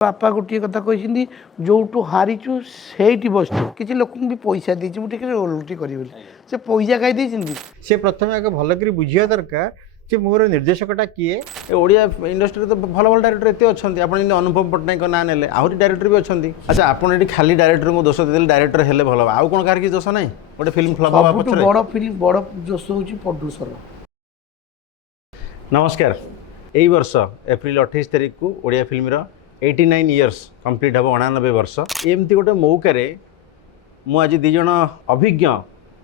बापा गोटे कथा कहते जो हारीचु से बसु किसी लोक भी पैसा देती मुझे ओलटी करी से पैसा खाई से प्रथम आगे भलक बुझा दरकार जे मोर निर्देशकटा किए ओडिया इंडस्ट्री तो भल भल डायरेक्टर एत अच्छा आप अनुपम पट्टनायक ना ने आहरी डायरेक्टर भी अच्छा अच्छा आपड़ी खाली डायरेक्टर को दोष देते डायरेक्टर हेले भल आउ कौन कार दोष ना गोटे फिल्म फ्लप हवा पछरे बड़ फिल्म बड़ दोष हूँ प्रोड्यूसर। नमस्कार यही वर्ष एप्रिल 28 तारिख को ओडिया फिल्म 89 इयर्स कंप्लीट हम 89 वर्ष एमती गोटे मौके मुझे दिज अभिज्ञ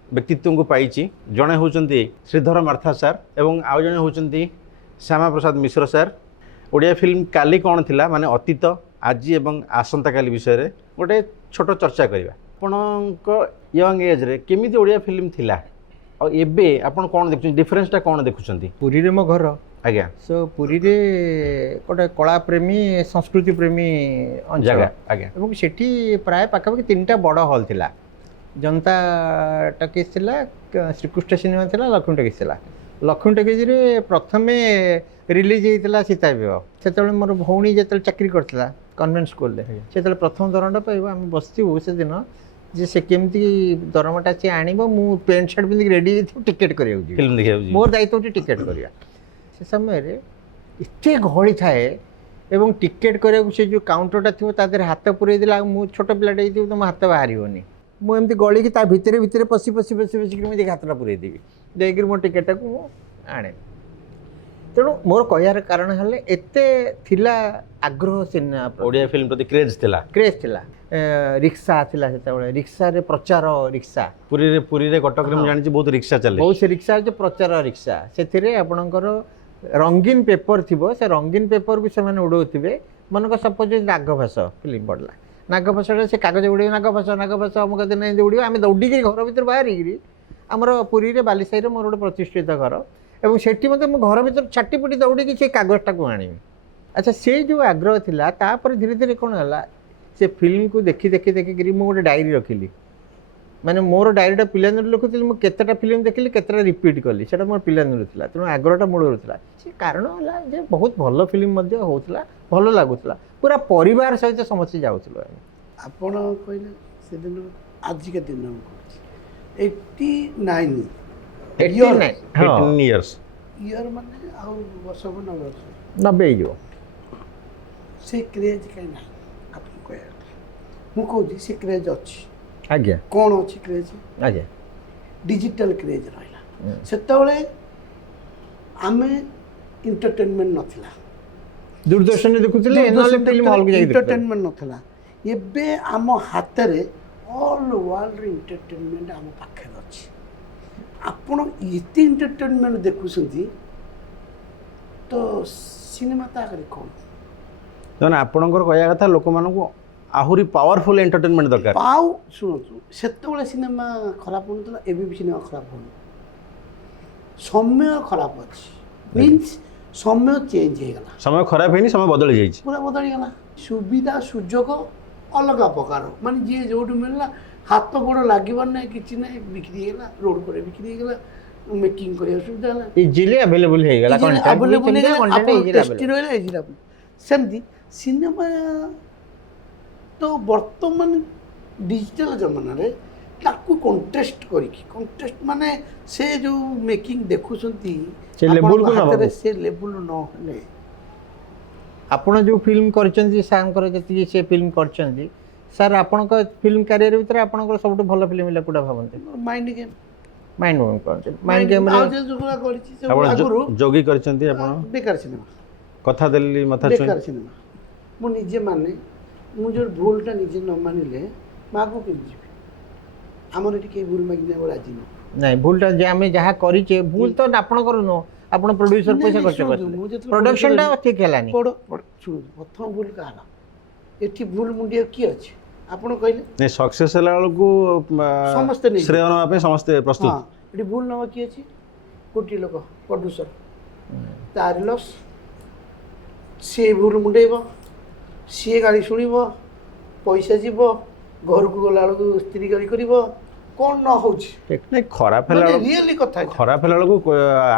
व्यक्तित्व को पाई जड़े होती श्रीधर मार्था सार एवं आउ जड़े होती श्यामा प्रसाद मिश्र सार ओडिया फिल्म काली कौन थिला माने अतीत आज एवं आसंता काली विषय रे गोटे छोट चर्चा करवा आपण यंग एज रे केमिति ओडिया फिल्म थिला और एबे आपण कौन देखुं डिफरेंसटा कौन देखुं पुरी रे मो घर आज्ञा सो पुरी रे गोटे कला प्रेमी संस्कृति प्रेमी जगह आज्ञा एवं सेठी प्राय पाखापाखि 3टा बड़ हॉल थिला जनता टकीज थिला श्रीकृष्ण सिनेमा थिला लक्ष्मी टकीज थिला लक्ष्मी टकीज रे प्रथमे रिलीज होता सीता विवाह से मोर भौणी जो चाकरी करता कन्वेंट स्कूल से प्रथम दरमाटा पाइब आम बसू से दिन जे से केमती दरमाटा सी आण मु पैंट सार्ट पिंधिक रेडी टिकेट कर मोर दायित्व टिकेट करवा से समय एत गहली थाए एवं टिकेट कराया से जो काउंटरटा थी तादर हाथ पुरे देला मु छोट पिलाटे तो मो हाथ बाहर मुझे गली की भितर भितर पशि पशि पशि पशिक मुझे हाथटा पुरे देवी देकर मो टिकेटा को आने तेणु मोर कहार कारण है एते थिला आग्रह सिनेमा ओडिया फिल्म प्रति क्रेज थिला रिक्शा थिला से रिक्शा रे प्रचार रिक्शा पुरी रे कटक रे जानि बहुत रिक्शा चले बहुत से रिक्शा जो प्रचार रिक्शा से आपणकर रंगीन पेपर थिबो से रंगीन पेपर को से उड़ाउथिबे मनक सपोज नागभाष फिल्म पड़ला नागभाषा से कागज उड़े नागभाषा अमुक दिन उड़े आम दौड़ी घर भर बाहर आमर पुरी रे बालीसाई रे मोर गोटे प्रतिष्ठित घर एवं सेठी मत मो घर भर छाटीपिटी दौड़ी से कागजटा को आनी अच्छा से जो आग्रह थिला तापर धीरे धीरे कौन है से फिल्म को देखी देखी देखिक मुझे गोटे डायरी रखिली माने मोर डायरीटा पिलादिन लिखुଥିଲି ମୁଁ କେତେଟା फिल्म देखिली केतेटा रिपीट कली सेटा मोर पिलादिन थिला तेणु आग्रहटा मूलर थिला से कारण होला जे बहुत भल फिल्म मध्ये होउतला भल लागुतला पूरा परिवार सहित समस्त जाउतलो आपण कहले से दिन आज के दिन 89 18 इयर्स ईयर माने आउ वर्ष को 9 वर्ष 90 जो से क्रेज कहीं ना आपन कहया मु कहूँ से क्रेज अच्छी आज्ञा कौन अच्छी क्रेज आज्ञा डिजिटल क्रेज रहा से आमे इंटरटेनमेंट नथिला दूरदर्शन देखुଥିଲେ फिल्म हॉल को जाई इंटरटेनमेंट नथिला एबे आम हाथ रे ऑल वर्ल्ड इंटरटेनमेंट आम पाखे अछि आपण इते इंटरटेनमेंट देखुसंती तो सिनेमा ताकरे कोन जने आपणकर कहया कथा लोक मानको आहुरी पावरफुल एंटरटेनमेंट दरकार पाउ सुनो सेतबेले सिनेमा खराब होनतला एबे भी सिनेमा खराब होन समय खराब अछि मींस समय चेंज हे गला समय खराब हेनी समय बदल जाई पूरा बदल गला सुविधा सुजोग अलग प्रकार माने जे जोट मिलला हाथ गोड़ लागिबार नै किछि नै बिक्री हेला रोड पर बिक्री हेला मेकिंग करे सुविधा होला इजीली अवेलेबल हे गला कंटेंट अवेलेबल हे कंटेंट इजीली टेस्टी रहला इजीली सेमती सिनेमा तो वर्तमान डिजिटल जमाना रे ताकू कंटेस्ट करिकी कंटेस्ट माने से जो मेकिंग देखुसंती से लेवल को ना से लेवल न हले आपण जो फिल्म करचंदी सांकर जति से फिल्म करचंदी सर आपण को फिल्म करियर भीतर आपण को सबटो भलो फिल्म ले कुडा भाबंते माइंड गेम माइंड गेम रे आज जुगला करछि से आगुरु जोगी करचंदी आपण बेकार सिनेमा कथा देली मथा बेकार सिनेमा मु निजे माने मु जो भूलटा निजे न मानिले मागो के जीवी हमर एटी के भूल मागिने बड़ा जी नहीं भूलटा जे हमें जहा करी छे भूल तो आपण करूनो आपण प्रोड्यूसर पैसा खर्च करते प्रोडक्शन टा ठीक हेलानी पड़ सुन प्रथम भूल कहारा एटी भूल मुंडिया की अछि आपण कहले नहीं सक्सेस हला को समस्त नहीं श्रेय नवा पे समस्त प्रस्तुत हां एटी भूल नवा की अछि कोटी लोक प्रोड्यूसर तार लॉस से भूल मुंडेबो सी गाड़ी शुणव पैसा जीव घर को गला स्त्री गाड़ी कर କ'ଣ ନ ହେଉଛି ନାଇଁ ଖରାପ ହେଲା ବେଳକୁ ରିଏଲି କଥା ଖରାପ ହେଲା ବେଳକୁ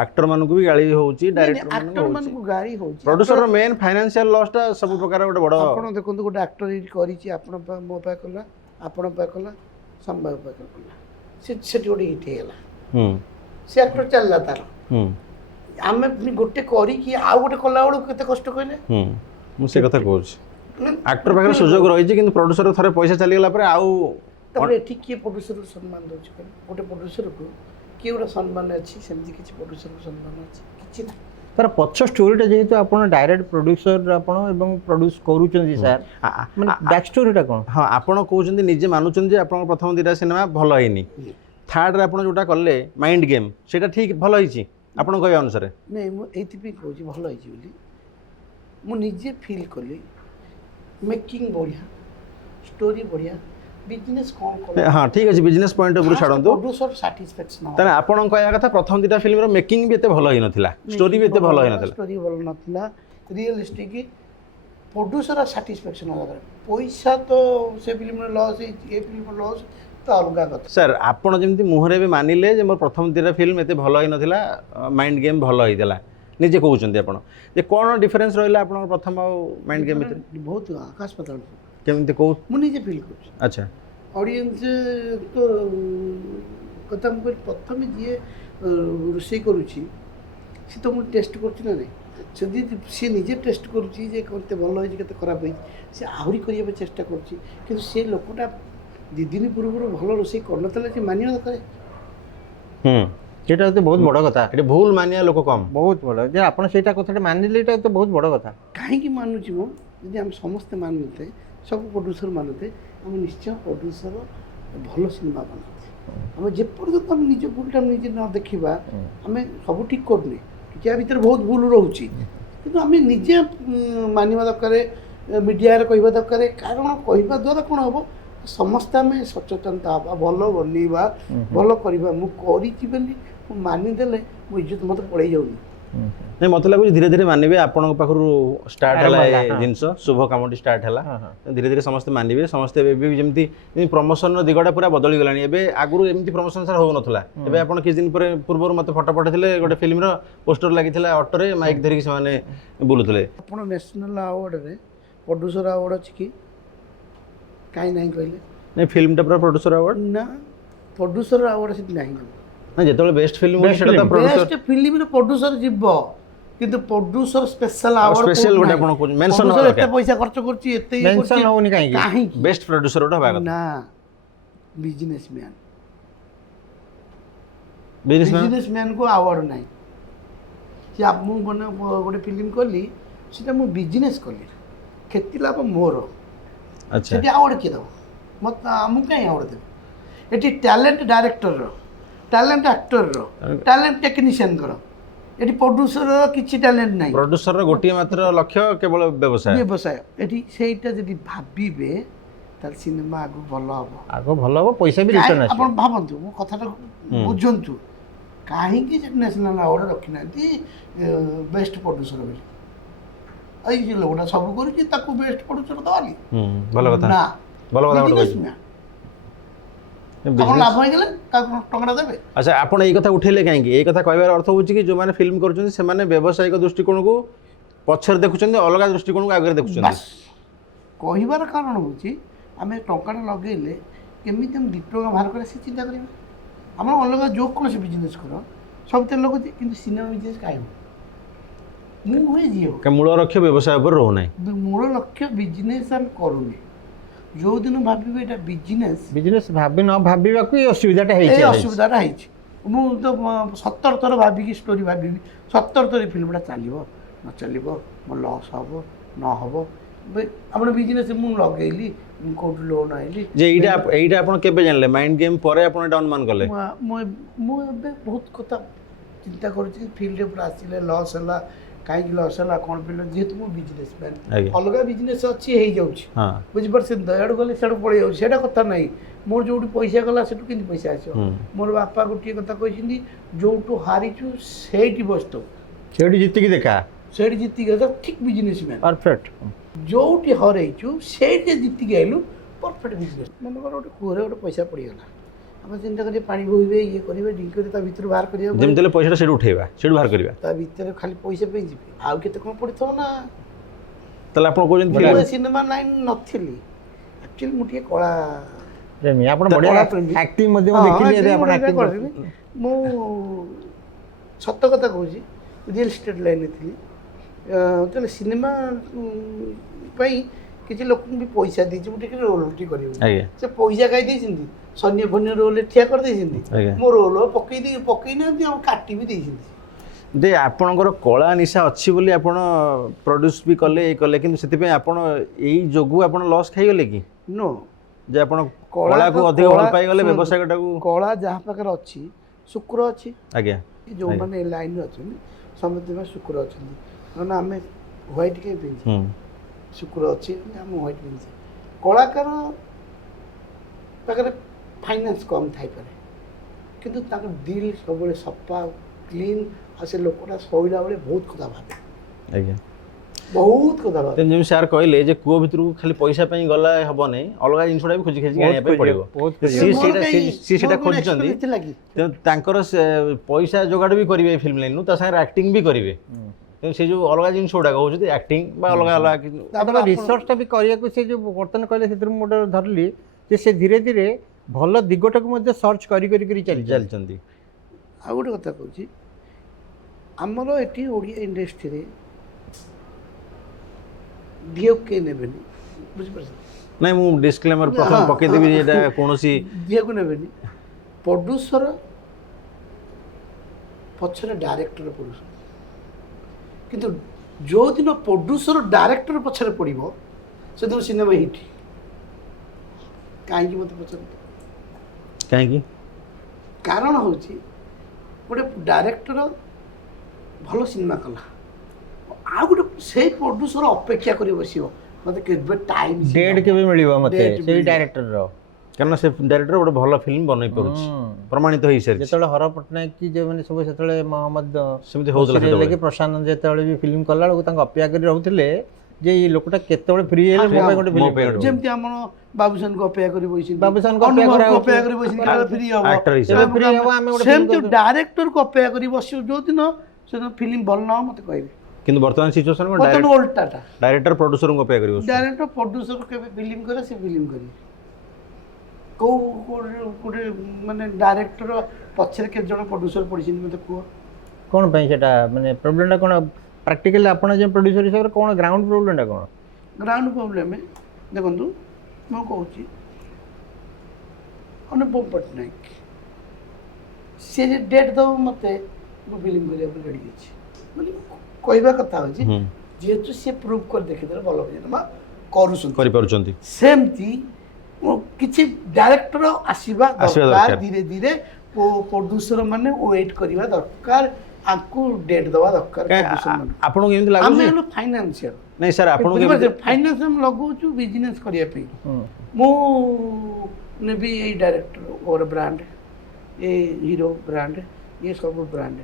ଆକ୍ଟର ମାନଙ୍କୁ ବି ଗାଳି ହେଉଛି ଡାଇରେକ୍ଟର ଆକ୍ଟର ମାନଙ୍କୁ ଗାଳି ହେଉଛି ପ୍ରଡ୍ୟୁସର ମେନ୍ ଫାଇନାନ୍ସିଆଲ ଲସ୍ଟା ସବୁ ପ୍ରକାର ଗୋଟେ ବଡ଼ ଆପଣ ଦେଖନ୍ତୁ ଗୋଟେ ଆକ୍ଟର ଏଇଠି କରିଛି ଆପଣ ମୋ ପାଖ କଲା ଆପଣ ପାଖ କଲା ସମ୍ବାଦ ପାଖ କଲା ସେଠି ଗୋଟେ ହିଟ୍ ହେଇଗଲା ସେ ଆକ୍ଟର ଚାଲିଲା ତାର ଆମେ ପୁଣି ଗୋଟେ କରିକି ଆଉ ଗୋଟେ କଲା ବେଳକୁ କେତେ କଷ୍ଟ କହିଲେ ମୁଁ ସେ କଥା କହୁଛି ଆକ୍ଟର ପାଖରେ ସୁଯୋଗ ରହିଛି କିନ୍ତୁ ପ୍ରଡ୍ୟୁସର ଥରେ ପଇସା ଚାଲିଗଲା ପରେ ଆଉ ତାପରେ ଏଠି କିଏ ପ୍ରଡ୍ୟୁସରକୁ ସମ୍ମାନ ଦେଉଛି କହିଲେ ଗୋଟେ ପ୍ରଡ୍ୟୁସରକୁ କିଏ ଗୋଟେ ସମ୍ମାନ ଅଛି ସେମିତି କିଛି ପ୍ରଡ୍ୟୁସରକୁ ସମ୍ମାନ ଅଛି କିଛି ନାହିଁ ତାର ପଛ ଷ୍ଟୋରିଟା ଯେହେତୁ ଆପଣ ଡାଇରେକ୍ଟ ପ୍ରଡ୍ୟୁସର ଆପଣ ଏବଂ ପ୍ରଡ୍ୟୁସ କରୁଛନ୍ତି ସାର୍ ମାନେ ବ୍ୟାକ୍ ଷ୍ଟୋରିଟା କ'ଣ ହଁ ଆପଣ କହୁଛନ୍ତି ନିଜେ ମାନୁଛନ୍ତି ଯେ ଆପଣଙ୍କ ପ୍ରଥମ ଦୁଇଟା ସିନେମା ଭଲ ହେଇନି ଥାର୍ଡ଼ରେ ଆପଣ ଯେଉଁଟା କଲେ ମାଇଣ୍ଡ ଗେମ୍ ସେଇଟା ଠିକ୍ ଭଲ ହେଇଛି ଆପଣ କହିବା ଅନୁସାରେ ନାଇଁ ମୁଁ ଏଇଥିପାଇଁ କହୁଛି ଭଲ ହେଇଛି ବୋଲି ମୁଁ ନିଜେ ଫିଲ୍ କଲି ମେକିଂ ବଢ଼ିଆ ଷ୍ଟୋରି ବଢ଼ିଆ ବିଜନେସ୍ କ'ଣ କଲେ ହଁ ଠିକ୍ ଅଛି ବିଜନେସ୍ ପଏଣ୍ଟ ଉପରୁ ଛାଡ଼ନ୍ତୁ ପ୍ରଡ୍ୟୁସର ସାଟିସ୍ଫ୍ୟାକ୍ସନ୍ ତାହେଲେ ଆପଣ କହିବା କଥା ପ୍ରଥମ ଦୁଇଟା ଫିଲ୍ମର ମେକିଂ ବି ଏତେ ଭଲ ହେଇନଥିଲା ଷ୍ଟୋରି ବି ଏତେ ଭଲ ହେଇନଥିଲା ଷ୍ଟୋରି ଭଲ ନଥିଲା ରିଅଲିଷ୍ଟିକ୍ ପ୍ରଡ୍ୟୁସର ସାଟିସ୍ଫ୍ୟାକ୍ସନ୍ ହେବା ଦରକାର ପଇସା ତ ସେ ଫିଲ୍ମରେ ଲସ୍ ହେଇଛି ଏ ଫିଲ୍ମର ଲସ୍ ତ ଅଲଗା କଥା ସାର୍ ଆପଣ ଯେମିତି ମୁହଁରେ ଏବେ ମାନିଲେ ଯେ ମୋର ପ୍ରଥମ ଦୁଇଟା ଫିଲ୍ମ ଏତେ ଭଲ ହେଇନଥିଲା ମାଇଣ୍ଡ ଗେମ୍ ଭଲ ହେଇଥିଲା ନିଜେ କହୁଛନ୍ତି ଆପଣ ଯେ କ'ଣ ଡିଫରେନ୍ସ ରହିଲା ଆପଣଙ୍କ ପ୍ରଥମ ଆଉ ମାଇଣ୍ଡ ଗେମ୍ ଭିତରେ ବହୁତ ଆକାଶ ପାତାଳ କେମିତି କହୁ ମୁଁ ନିଜେ ଫିଲ୍ କରୁଛି ଆଚ୍ଛା ଅଡ଼ିଏନ୍ସ ତ କଥା ମୁଁ କହିଲି ପ୍ରଥମେ ଯିଏ ରୋଷେଇ କରୁଛି ସେ ତ ମୁଁ ଟେଷ୍ଟ କରୁଛି ନା ନାହିଁ ଯଦି ସିଏ ନିଜେ ଟେଷ୍ଟ କରୁଛି ଯେ କେତେ ଭଲ ହେଇଛି କେତେ ଖରାପ ହେଇଛି ସେ ଆହୁରି କରିବା ପାଇଁ ଚେଷ୍ଟା କରୁଛି କିନ୍ତୁ ସେ ଲୋକଟା 2 ଦିନ ପୂର୍ବରୁ ଭଲ ରୋଷେଇ କରିନଥିଲା ସେ ମାନିବା ଦରକାର ସେଇଟା ତ ବହୁତ ବଡ଼ କଥା ଏଠି ଭୁଲ ମାନିବା ଲୋକ କମ୍ ବହୁତ ବଡ଼ ଯେ ଆପଣ ସେଇଟା କଥାଟା ମାନିଲେ ଏଇଟା ତ ବହୁତ ବଡ଼ କଥା କାହିଁକି ମାନୁଛି ମୁଁ ଯଦି ଆମେ ସମସ୍ତେ ମାନୁତେ ସବୁ ପ୍ରଡ୍ୟୁସର ମାନୁତେ ଆମେ ନିଶ୍ଚୟ ପ୍ରଡ୍ୟୁସର ଭଲ ସିନେମା ବନାନ୍ତେ ଆମେ ଯେପର୍ଯ୍ୟନ୍ତ ଆମେ ନିଜ ଭୁଲଟା ନିଜେ ନ ଦେଖିବା ଆମେ ସବୁ ଠିକ୍ କରୁନେ ଟିକେ ୟା ଭିତରେ ବହୁତ ଭୁଲ ରହୁଛି କିନ୍ତୁ ଆମେ ନିଜେ ମାନିବା ଦରକାର ମିଡ଼ିଆରେ କହିବା ଦରକାର କାରଣ କହିବା ଦ୍ୱାରା କ'ଣ ହେବ ସମସ୍ତେ ଆମେ ସଚେତନତା ହେବା ଭଲ ବନେଇବା ଭଲ କରିବା ମୁଁ କରିଛି ବୋଲି ମୁଁ ମାନିଦେଲେ ମୋ ଇଜ୍ଜତ ମୋତେ ପଳେଇ ଯାଉନି ନାଇଁ ମୋତେ ଲାଗୁଛି ଧୀରେ ଧୀରେ ମାନିବେ ଆପଣଙ୍କ ପାଖରୁ ଷ୍ଟାର୍ଟ ହେଲା ଏ ଜିନିଷ ଶୁଭ କାମଟି ଷ୍ଟାର୍ଟ ହେଲା ଧୀରେ ଧୀରେ ସମସ୍ତେ ମାନିବେ ସମସ୍ତେ ଏବେ ବି ଯେମିତି ପ୍ରମୋସନର ଦିଗଟା ପୁରା ବଦଳିଗଲାଣି ଏବେ ଆଗରୁ ଏମିତି ପ୍ରମୋସନ ସାର୍ ହେଉନଥିଲା ଏବେ ଆପଣ କିଛି ଦିନ ପୂର୍ବରୁ ମୋତେ ଫଟୋ ପଠାଇଥିଲେ ଗୋଟେ ଫିଲ୍ମର ପୋଷ୍ଟର ଲାଗିଥିଲା ଅଟୋରେ ମାଇକ୍ ଧରିକି ସେମାନେ ବୁଲୁଥିଲେ ଆପଣ ନ୍ୟାସନାଲ ଆୱାର୍ଡ଼ରେ ପ୍ରଡ୍ୟୁସର ଆୱାର୍ଡ଼ ଅଛି କି କାହିଁ ନାହିଁ କହିଲେ ନାଇଁ ଫିଲ୍ମଟା ପୁରା ପ୍ରଡ୍ୟୁସର ଆୱାର୍ଡ଼ ନା ପ୍ରଡ୍ୟୁସର ଆୱାର୍ଡ଼ ସେଠି ନାହିଁ ନା ଯେତେବେଳେ ବେଷ୍ଟ ଫିଲ୍ମ ସେଟା ତ ବେଷ୍ଟ ଫିଲ୍ମରେ ପ୍ରଡ୍ୟୁସର ଯିବ କିନ୍ତୁ ପ୍ରଡ୍ୟୁସର ସ୍ପେଶାଲ ଆୱାର୍ଡ଼ ସ୍ପେଶାଲ ଗୋଟେ ଆପଣ ମେନସନ ଏତେ ପଇସା ଖର୍ଚ୍ଚ କରୁଛି ଏତେ ମେନସନ ହଉନି କାହିଁକି କାହିଁକି ବେଷ୍ଟ ପ୍ରଡ୍ୟୁସର ଗୋଟେ ହବା କଥା ନା ବିଜନେସମ୍ୟାନ ବିଜନେସମ୍ୟାନ ବିଜନେସମ୍ୟାନକୁ ଆୱାର୍ଡ଼ ନାହିଁ ସେ ମୁଁ ଗୋଟେ ଫିଲ୍ମ କଲି ସେଟା ମୁଁ ବିଜନେସ୍ କଲି କ୍ଷତି ଲାଭ ମୋର ଆଚ୍ଛା ସେଠି ଆୱାର୍ଡ଼ କିଏ ଦେବ ମୋତେ ଆମକୁ କାହିଁ ଆୱାର୍ଡ଼ ଦେବ ଏଠି ଟ୍ୟାଲେଣ୍ଟ ଡାଇରେକ୍ଟରର ଟ୍ୟାଲେଣ୍ଟ ଆକ୍ଟରର ଟ୍ୟାଲେଣ୍ଟ ଟେକ୍ନିସିଆନଙ୍କର ଏଠି ପ୍ରଡ୍ୟୁସରର କିଛି ଟ୍ୟାଲେଣ୍ଟ ନାହିଁ ପ୍ରଡ୍ୟୁସରର ଗୋଟିଏ ମାତ୍ର ଲକ୍ଷ୍ୟ କେବଳ ବ୍ୟବସାୟ ଏଠି ସେଇଟା ଯଦି ଭାବିବେ ତାହେଲେ ସିନେମା ଆଗକୁ ଭଲ ହେବ ଆଗ ଭଲ ହେବ ପଇସା ବି ରିଟର୍ନ ଆସିବ ଆପଣ ଭାବନ୍ତୁ ମୋ କଥାଟା ବୁଝନ୍ତୁ କାହିଁକି ସେ ନ୍ୟାସନାଲ ଆୱାର୍ଡ଼ ରଖିନାହାନ୍ତି ବେଷ୍ଟ ପ୍ରଡ୍ୟୁସର ବୋଲି ଏଇ ଯେ ଲୋକଟା ସବୁ କରୁଛି ତାକୁ ବେଷ୍ଟ ପ୍ରଡ୍ୟୁସର ଦେବାନି ଭଲ କଥା ନା ଭଲ କଥା ଲାଭ ହେଇଗଲେ ତାକୁ ଟଙ୍କାଟା ଦେବେ ଆଚ୍ଛା ଆପଣ ଏଇ କଥା ଉଠେଇଲେ କାହିଁକି ଏଇ କଥା କହିବାର ଅର୍ଥ ହେଉଛି କି ଯେଉଁମାନେ ଫିଲ୍ମ କରୁଛନ୍ତି ସେମାନେ ବ୍ୟବସାୟିକ ଦୃଷ୍ଟିକୋଣକୁ ପଛରେ ଦେଖୁଛନ୍ତି ଅଲଗା ଦୃଷ୍ଟିକୋଣକୁ ଆଗରେ ଦେଖୁଛନ୍ତି କହିବାର କାରଣ ହେଉଛି ଆମେ ଟଙ୍କାଟା ଲଗେଇଲେ କେମିତି ଆମେ 2 ଟଙ୍କା ବାହାର କରିବା ସେ ଚିନ୍ତା କରିବା ଆମର ଅଲଗା ଯେଉଁ କୌଣସି ବିଜନେସ୍ କର ସବୁଥିରେ ଲଗାଉଛି କିନ୍ତୁ ସିନେମା ବିଜନେସ୍ କାହିଁ ମୁଁ ହୁଏ ଯିଏ ମୂଳ ଲକ୍ଷ୍ୟ ବ୍ୟବସାୟ ଉପରେ ରହୁନାହିଁ ମୂଳ ଲକ୍ଷ୍ୟ ବିଜନେସ୍ ଆମେ କରୁନି ଯେଉଁଦିନ ଭାବିବେ ଏଇଟା ବିଜନେସ୍ ଭାବି ନ ଭାବିବାକୁ ଏ ଅସୁବିଧାଟା ହେଇଛି ମୁଁ ତ 17 ଥର ଭାବିକି ଷ୍ଟୋରି ଭାବିବି 17 ଥର ଫିଲ୍ମଟା ଚାଲିବ ନ ଚାଲିବ ମୋ ଲସ୍ ହେବ ନ ହେବ ଆପଣ ବିଜନେସ୍ ମୁଁ ଲଗେଇଲି ମୁଁ କେଉଁଠୁ ଲୋନ୍ ଆଇଲି ଯେ ଏଇଟା ଆପଣ କେବେ ଜାଣିଲେ ମାଇଣ୍ଡ ଗେମ୍ ପରେ ଆପଣ ଏଇଟା ଅନୁମାନ କଲେ ମୁଁ ଏବେ ବହୁତ କଥା ଚିନ୍ତା କରୁଛି ଫିଲ୍ଡରେ ପୁରା ଆସିଲେ ଲସ୍ ହେଲା କାହିଁକି ଲସ୍ ହେଲା କ'ଣ ପିଲା ଯେହେତୁ ମୁଁ ବିଜନେସମ୍ୟାନ୍ ଅଲଗା ବିଜନେସ୍ ଅଛି ହେଇଯାଉଛି ବୁଝିପାରୁଛନ୍ତି ତ ଏଆଡ଼ୁ ଗଲେ ସିଆଡ଼ୁ ପଳେଇ ଯାଉଛି ସେଇଟା କଥା ନାହିଁ ମୋର ଯେଉଁଠି ପଇସା ଗଲା ସେଠୁ କେମିତି ପଇସା ଆସିବ ମୋର ବାପା ଗୋଟିଏ କଥା କହିଛନ୍ତି ଯୋଉଠୁ ହାରିଛୁ ସେଇଠି ବସିଥାଉ ସେଇଠି ଜିତିକି ଦେଖା ଠିକ୍ ବିଜନେସମ୍ୟାନ୍ ପରଫେକ୍ଟ ଯୋଉଠି ହରେଇଛୁ ସେଇଠି ଜିତିକି ଆଇଲୁ ପରଫେକ୍ଟ ବିଜନେସ୍ ମନେକର ଗୋଟେ କୂଅରେ ଗୋଟେ ପଇସା ପଡ଼ିଗଲା ଆପଣ ଚିନ୍ତା କରିବେ ପାଣି ବୋହିବେ ଇଏ କରିବେ ଡିଙ୍କି କରିବେ ତା ଭିତରୁ ବାହାର କରିବାକୁ ଯେମିତି ହେଲେ ପଇସାଟା ସେଇଠୁ ଉଠେଇବା ସେଇଠୁ ବାହାର କରିବା। ତା ଭିତରେ ଖାଲି ପଇସା ପାଇଁ ଯିବେ ଆଉ କେତେ କ'ଣ ପଡ଼ିଥିବ ନା। ତାହେଲେ ଆପଣ କହୁଛନ୍ତି ମୁଁ ସିନେମା ଲାଇନ୍ ନଥିଲି ଆକ୍ଚୁଆଲି ମୁଁ ଟିକେ କଳା ପ୍ରେମୀ ଆପଣ ବଢିଆ କଳା ପ୍ରେମୀ। ଆକ୍ଟିଂ ମଧ୍ୟ ହଁ, ଦେଖିଲି ଏବେ acting ଆପଣ ମୁଁ acting କରିବି। ମୁଁ ସତ କଥା କହୁଛି ରିଏଲ୍ ଇଷ୍ଟେଟ୍ ଲାଇନ୍ରେ ଥିଲି ତାହେଲେ ସିନେମା ପାଇଁ କିଛି ଲୋକଙ୍କୁ ବି ପଇସା ଦେଇଛି ମୁଁ ଟିକେ ରୋଲ୍ଟି କରିବି ଆଜ୍ଞା ସେ ପଇସା ଖାଇ ଦେଇଛନ୍ତି ସୈନ୍ୟ ଫନ୍ୟ ରୋଲ୍ରେ ଠିଆ କରିଦେଇଛନ୍ତି ଆଜ୍ଞା। ମୋ ରୋଲ୍ ପକେଇନାହାନ୍ତି ଆଉ କାଟି ବି ଦେଇଛନ୍ତି। ଯେ ଆପଣଙ୍କର କଳା ନିଶା ଅଛି ବୋଲି ଆପଣ ପ୍ରଡ୍ୟୁସ୍ ବି କଲେ ଇଏ କଲେ କିନ୍ତୁ ସେଥିପାଇଁ ଆପଣ ଏଇ ଯୋଗୁଁ ଆପଣ ଲସ୍ ଖାଇଗଲେ କି ନୋ ଯେ ଆପଣ କଳାକୁ ଅଧିକ ଭଲ ପାଇଗଲେ ଶୁଣନ୍ତୁ, ବ୍ୟବସାୟଟାକୁ। କଳା ଯାହା ପାଖରେ ଅଛି ଶୁକ୍ର ଅଛି ଆଜ୍ଞା ଯେଉଁମାନେ ଏ ଲାଇନ୍ରେ ଅଛନ୍ତି ସମସ୍ତେ ପାଇଁ ଶୁକ୍ର ଅଛନ୍ତି କାରଣ ଆମେ ହ୍ୱାଇଟ୍ କାହିଁ ପିନ୍ଧି ହୁଁ ଶୁକ୍ର ଅଛି ଆମେ ହ୍ୱାଇଟ୍ ପିନ୍ଧିଛେ। କଳାକାର ପାଖରେ ଫାଇନାନ୍ସ କମ୍ ଥାଇପାରେ କିନ୍ତୁ ତାଙ୍କ ଦିଲ୍ ସବୁବେଳେ ସଫା କ୍ଲିନ୍ ଆଉ ସେ ଲୋକଟା ଶୋଇଲା ବେଳେ ବହୁତ କଥା ଭାବେ ଆଜ୍ଞା। ବହୁତ କଥା ଭାବେ। ତେଣୁ ଯେମିତି ସାର୍ କହିଲେ ଯେ କୂଅ ଭିତରକୁ ଖାଲି ପଇସା ପାଇଁ ଗଲା ହେବନି ଅଲଗା ଜିନିଷଟା ବି ଖୋଜି ଖୋଜିକି ଆଣିବା ପାଇଁ ପଡ଼ିବ। ସିଏ ସେଇଟା ଖୋଜୁଛନ୍ତି ଥିଲା କି ତେଣୁ ତାଙ୍କର ପଇସା ଯୋଗାଡ଼ ବି କରିବେ ଏ ଫିଲ୍ମ ଲାଇନ୍ରୁ ତା ସାଙ୍ଗରେ ଆକ୍ଟିଂ ବି କରିବେ। ତେଣୁ ସେ ଯେଉଁ ଅଲଗା ଜିନିଷ ଗୁଡ଼ାକ ହେଉଛନ୍ତି ଆକ୍ଟିଂ ବା ଅଲଗା ଅଲଗା ତାପରେ ରିସର୍ଚ୍ଚଟା ବି କରିବାକୁ ସେ ଯେଉଁ ବର୍ତ୍ତମାନ କହିଲେ ସେଥିରୁ ମୁଁ ଗୋଟେ ଧରିଲି ଯେ ସେ ଧୀରେ ଧୀରେ ଭଲ ଦିଗଟାକୁ ମଧ୍ୟ ସର୍ଚ୍ଚ କରି ଚାଲିଛନ୍ତି। ଆଉ ଗୋଟେ କଥା କହୁଛି ଆମର ଏଠି ଓଡ଼ିଆ ଇଣ୍ଡଷ୍ଟ୍ରିରେ ଧିଅକୁ କେହି ନେବେନି ବୁଝିପାରୁଛନ୍ତି। ନାଇଁ ମୁଁ ଡିସକ୍ଲେମର ପ୍ରଥମେ ପକେଇଦେବି ଯେ ଏଇଟା କୌଣସି ଧିଅକୁ ନେବେନି ପ୍ରଡ୍ୟୁସର ପଛରେ ଡାଇରେକ୍ଟର ପଡ଼ୁଛନ୍ତି କିନ୍ତୁ ଯେଉଁଦିନ ପ୍ରଡ୍ୟୁସର ଡାଇରେକ୍ଟର ପଛରେ ପଡ଼ିବ ସେଦିନ ସିନେମା ହିଟ୍। କାହିଁକି ମୋତେ ପଚାରନ୍ତୁ? କାହିଁକି? କାରଣ ହେଉଛି ଗୋଟେ ଡାଇରେକ୍ଟର ଭଲ ସିନେମା କଲା ଆଉ ଗୋଟେ ସେଇ ପ୍ରଡ୍ୟୁସର ଅପେକ୍ଷା କରି ବସିବ ମୋତେ କେବେ ଟାଇମ୍ ଡେଟ୍ କେବେ ମିଳିବ ମୋତେ Date ସେଇ ମିଳିବ। ଡାଇରେକ୍ଟରର କାରଣ ସେ ଡାଇରେକ୍ଟର ଗୋଟେ ଭଲ ଫିଲ୍ମ ବନେଇ ପାରୁଛି ପ୍ରମାଣିତ ହେଇସାରିଛି। ଯେତେବେଳେ ହର ପଟ୍ଟନାୟକ କି ଯେଉଁମାନେ ସବୁ ସେତେବେଳେ ମହମ୍ମଦ ସେମିତି ହଉଥିଲା ବସିର ସେତେବେଳେ। କି ପ୍ରଶାନ୍ତ ଯେତେବେଳେ ବି ଫିଲ୍ମ କଲା ବେଳକୁ ତାଙ୍କୁ ଅପେକ୍ଷା କରି ରହୁଥିଲେ ଯେ ଏଇ ଲୋକଟା କେତେବେଳେ ଫ୍ରି ହେଲେ ମୋ ପାଇଁ ଗୋଟେ ମୋ ଫିଲ୍ମ ପାଇଁ କରିବ। ଯେମିତି ଆମର ବାବୁସାନଙ୍କୁ ଅପେକ୍ଷା କରି ବସିଛନ୍ତି ବାବୁସାନଙ୍କୁ ଅପେକ୍ଷା କରାହଉଛି। ଅପେକ୍ଷା କରି ବସିଛନ୍ତି କେବେ ଫ୍ରି ହବ Actor ହିସାବରେ। କେବେ free ହବ ଆମେ ଗୋଟେ film ସେମିତି କରିଦବୁ। ଡାଇରେକ୍ଟରକୁ ଅପେକ୍ଷା କରି ବସିବ ଯୋଉଦିନ ସେଦିନ ଫିଲ୍ମ ଭଲ ନ ହବ ମୋତେ କହିବେ କିନ୍ତୁ ବର୍ତ୍ତମାନ ସିଚୁଏସନ ବର୍ତ୍ତମାନ ଓଲଟାଟା ଡାଇରେକ୍ଟର ପ୍ରଡ୍ୟୁସରଙ୍କୁ ଅପେକ୍ଷା କରିବ। ଡାଇରେକ୍ଟର ପ୍ରଡ୍ୟୁସର କେବେ ଫିଲ୍ମ କରେ ସେ ଫିଲ୍ମ କରିବେ କେଉଁ ଗୋଟେ ମାନେ ଡାଇରେକ୍ଟର ପଛରେ କେତେ ଜଣ ପ୍ରଡ୍ୟୁସର ପଡ଼ିଛନ୍ତି ମୋତେ କୁହ। କ'ଣ ପାଇଁ ସେଟା ମାନେ ପ୍ରୋବ୍ଲେମଟା କ'ଣ ପ୍ରାକ୍ଟିକାଲି ଆପଣ ଯେ ପ୍ରଡ୍ୟୁସର ହିସାବରେ କ'ଣ ଗ୍ରାଉଣ୍ଡ ପ୍ରୋବ୍ଲେମଟା କ'ଣ? ଗ୍ରାଉଣ୍ଡ ପ୍ରୋବ୍ଲେମ୍ ଦେଖନ୍ତୁ ମୁଁ କହୁଛି ଅନୁପମ ପଟ୍ଟନାୟକ ସେ ଯେ ଡେଟ୍ ଦେବ ମୋତେ ମୁଁ ଫିଲ୍ମ କରିବାକୁ ରେଡ଼ି ଅଛି ମାନେ କହିବା କଥା ହେଉଛି ଯେହେତୁ ସେ ପ୍ରୁଭ୍ କରି ଦେଖିଦେଲେ ଭଲ ସିନେମା କରୁଛନ୍ତି କରିପାରୁଛନ୍ତି। ସେମିତି କିଛି ଡାଇରେକ୍ଟର ଆସିବା ଦରକାର ଧୀରେ ଧୀରେ ପ୍ରଡ୍ୟୁସର ମାନେ ୱେଟ୍ କରିବା ଦରକାର ଆଙ୍କୁ ଡେଟ୍ ଦେବା ଦରକାର। ଆପଣଙ୍କୁ କେମିତି ଆମେ ଲାଗୁଛି? ହେଲୁ ଫାଇନାନ୍ସିଆଲ ନାଇଁ ସାର୍ ଆପଣଙ୍କୁ ଫାଇନାନ୍ସ ଆମେ ଲଗାଉଛୁ ବିଜନେସ୍ କରିବା ପାଇଁ। ମୁଁ ନେବି ଏଇ ଡାଇରେକ୍ଟର ଗୋଟେ ବ୍ରାଣ୍ଡ ଏ ହିରୋ ବ୍ରାଣ୍ଡ ଇଏ ସବୁ ବ୍ରାଣ୍ଡ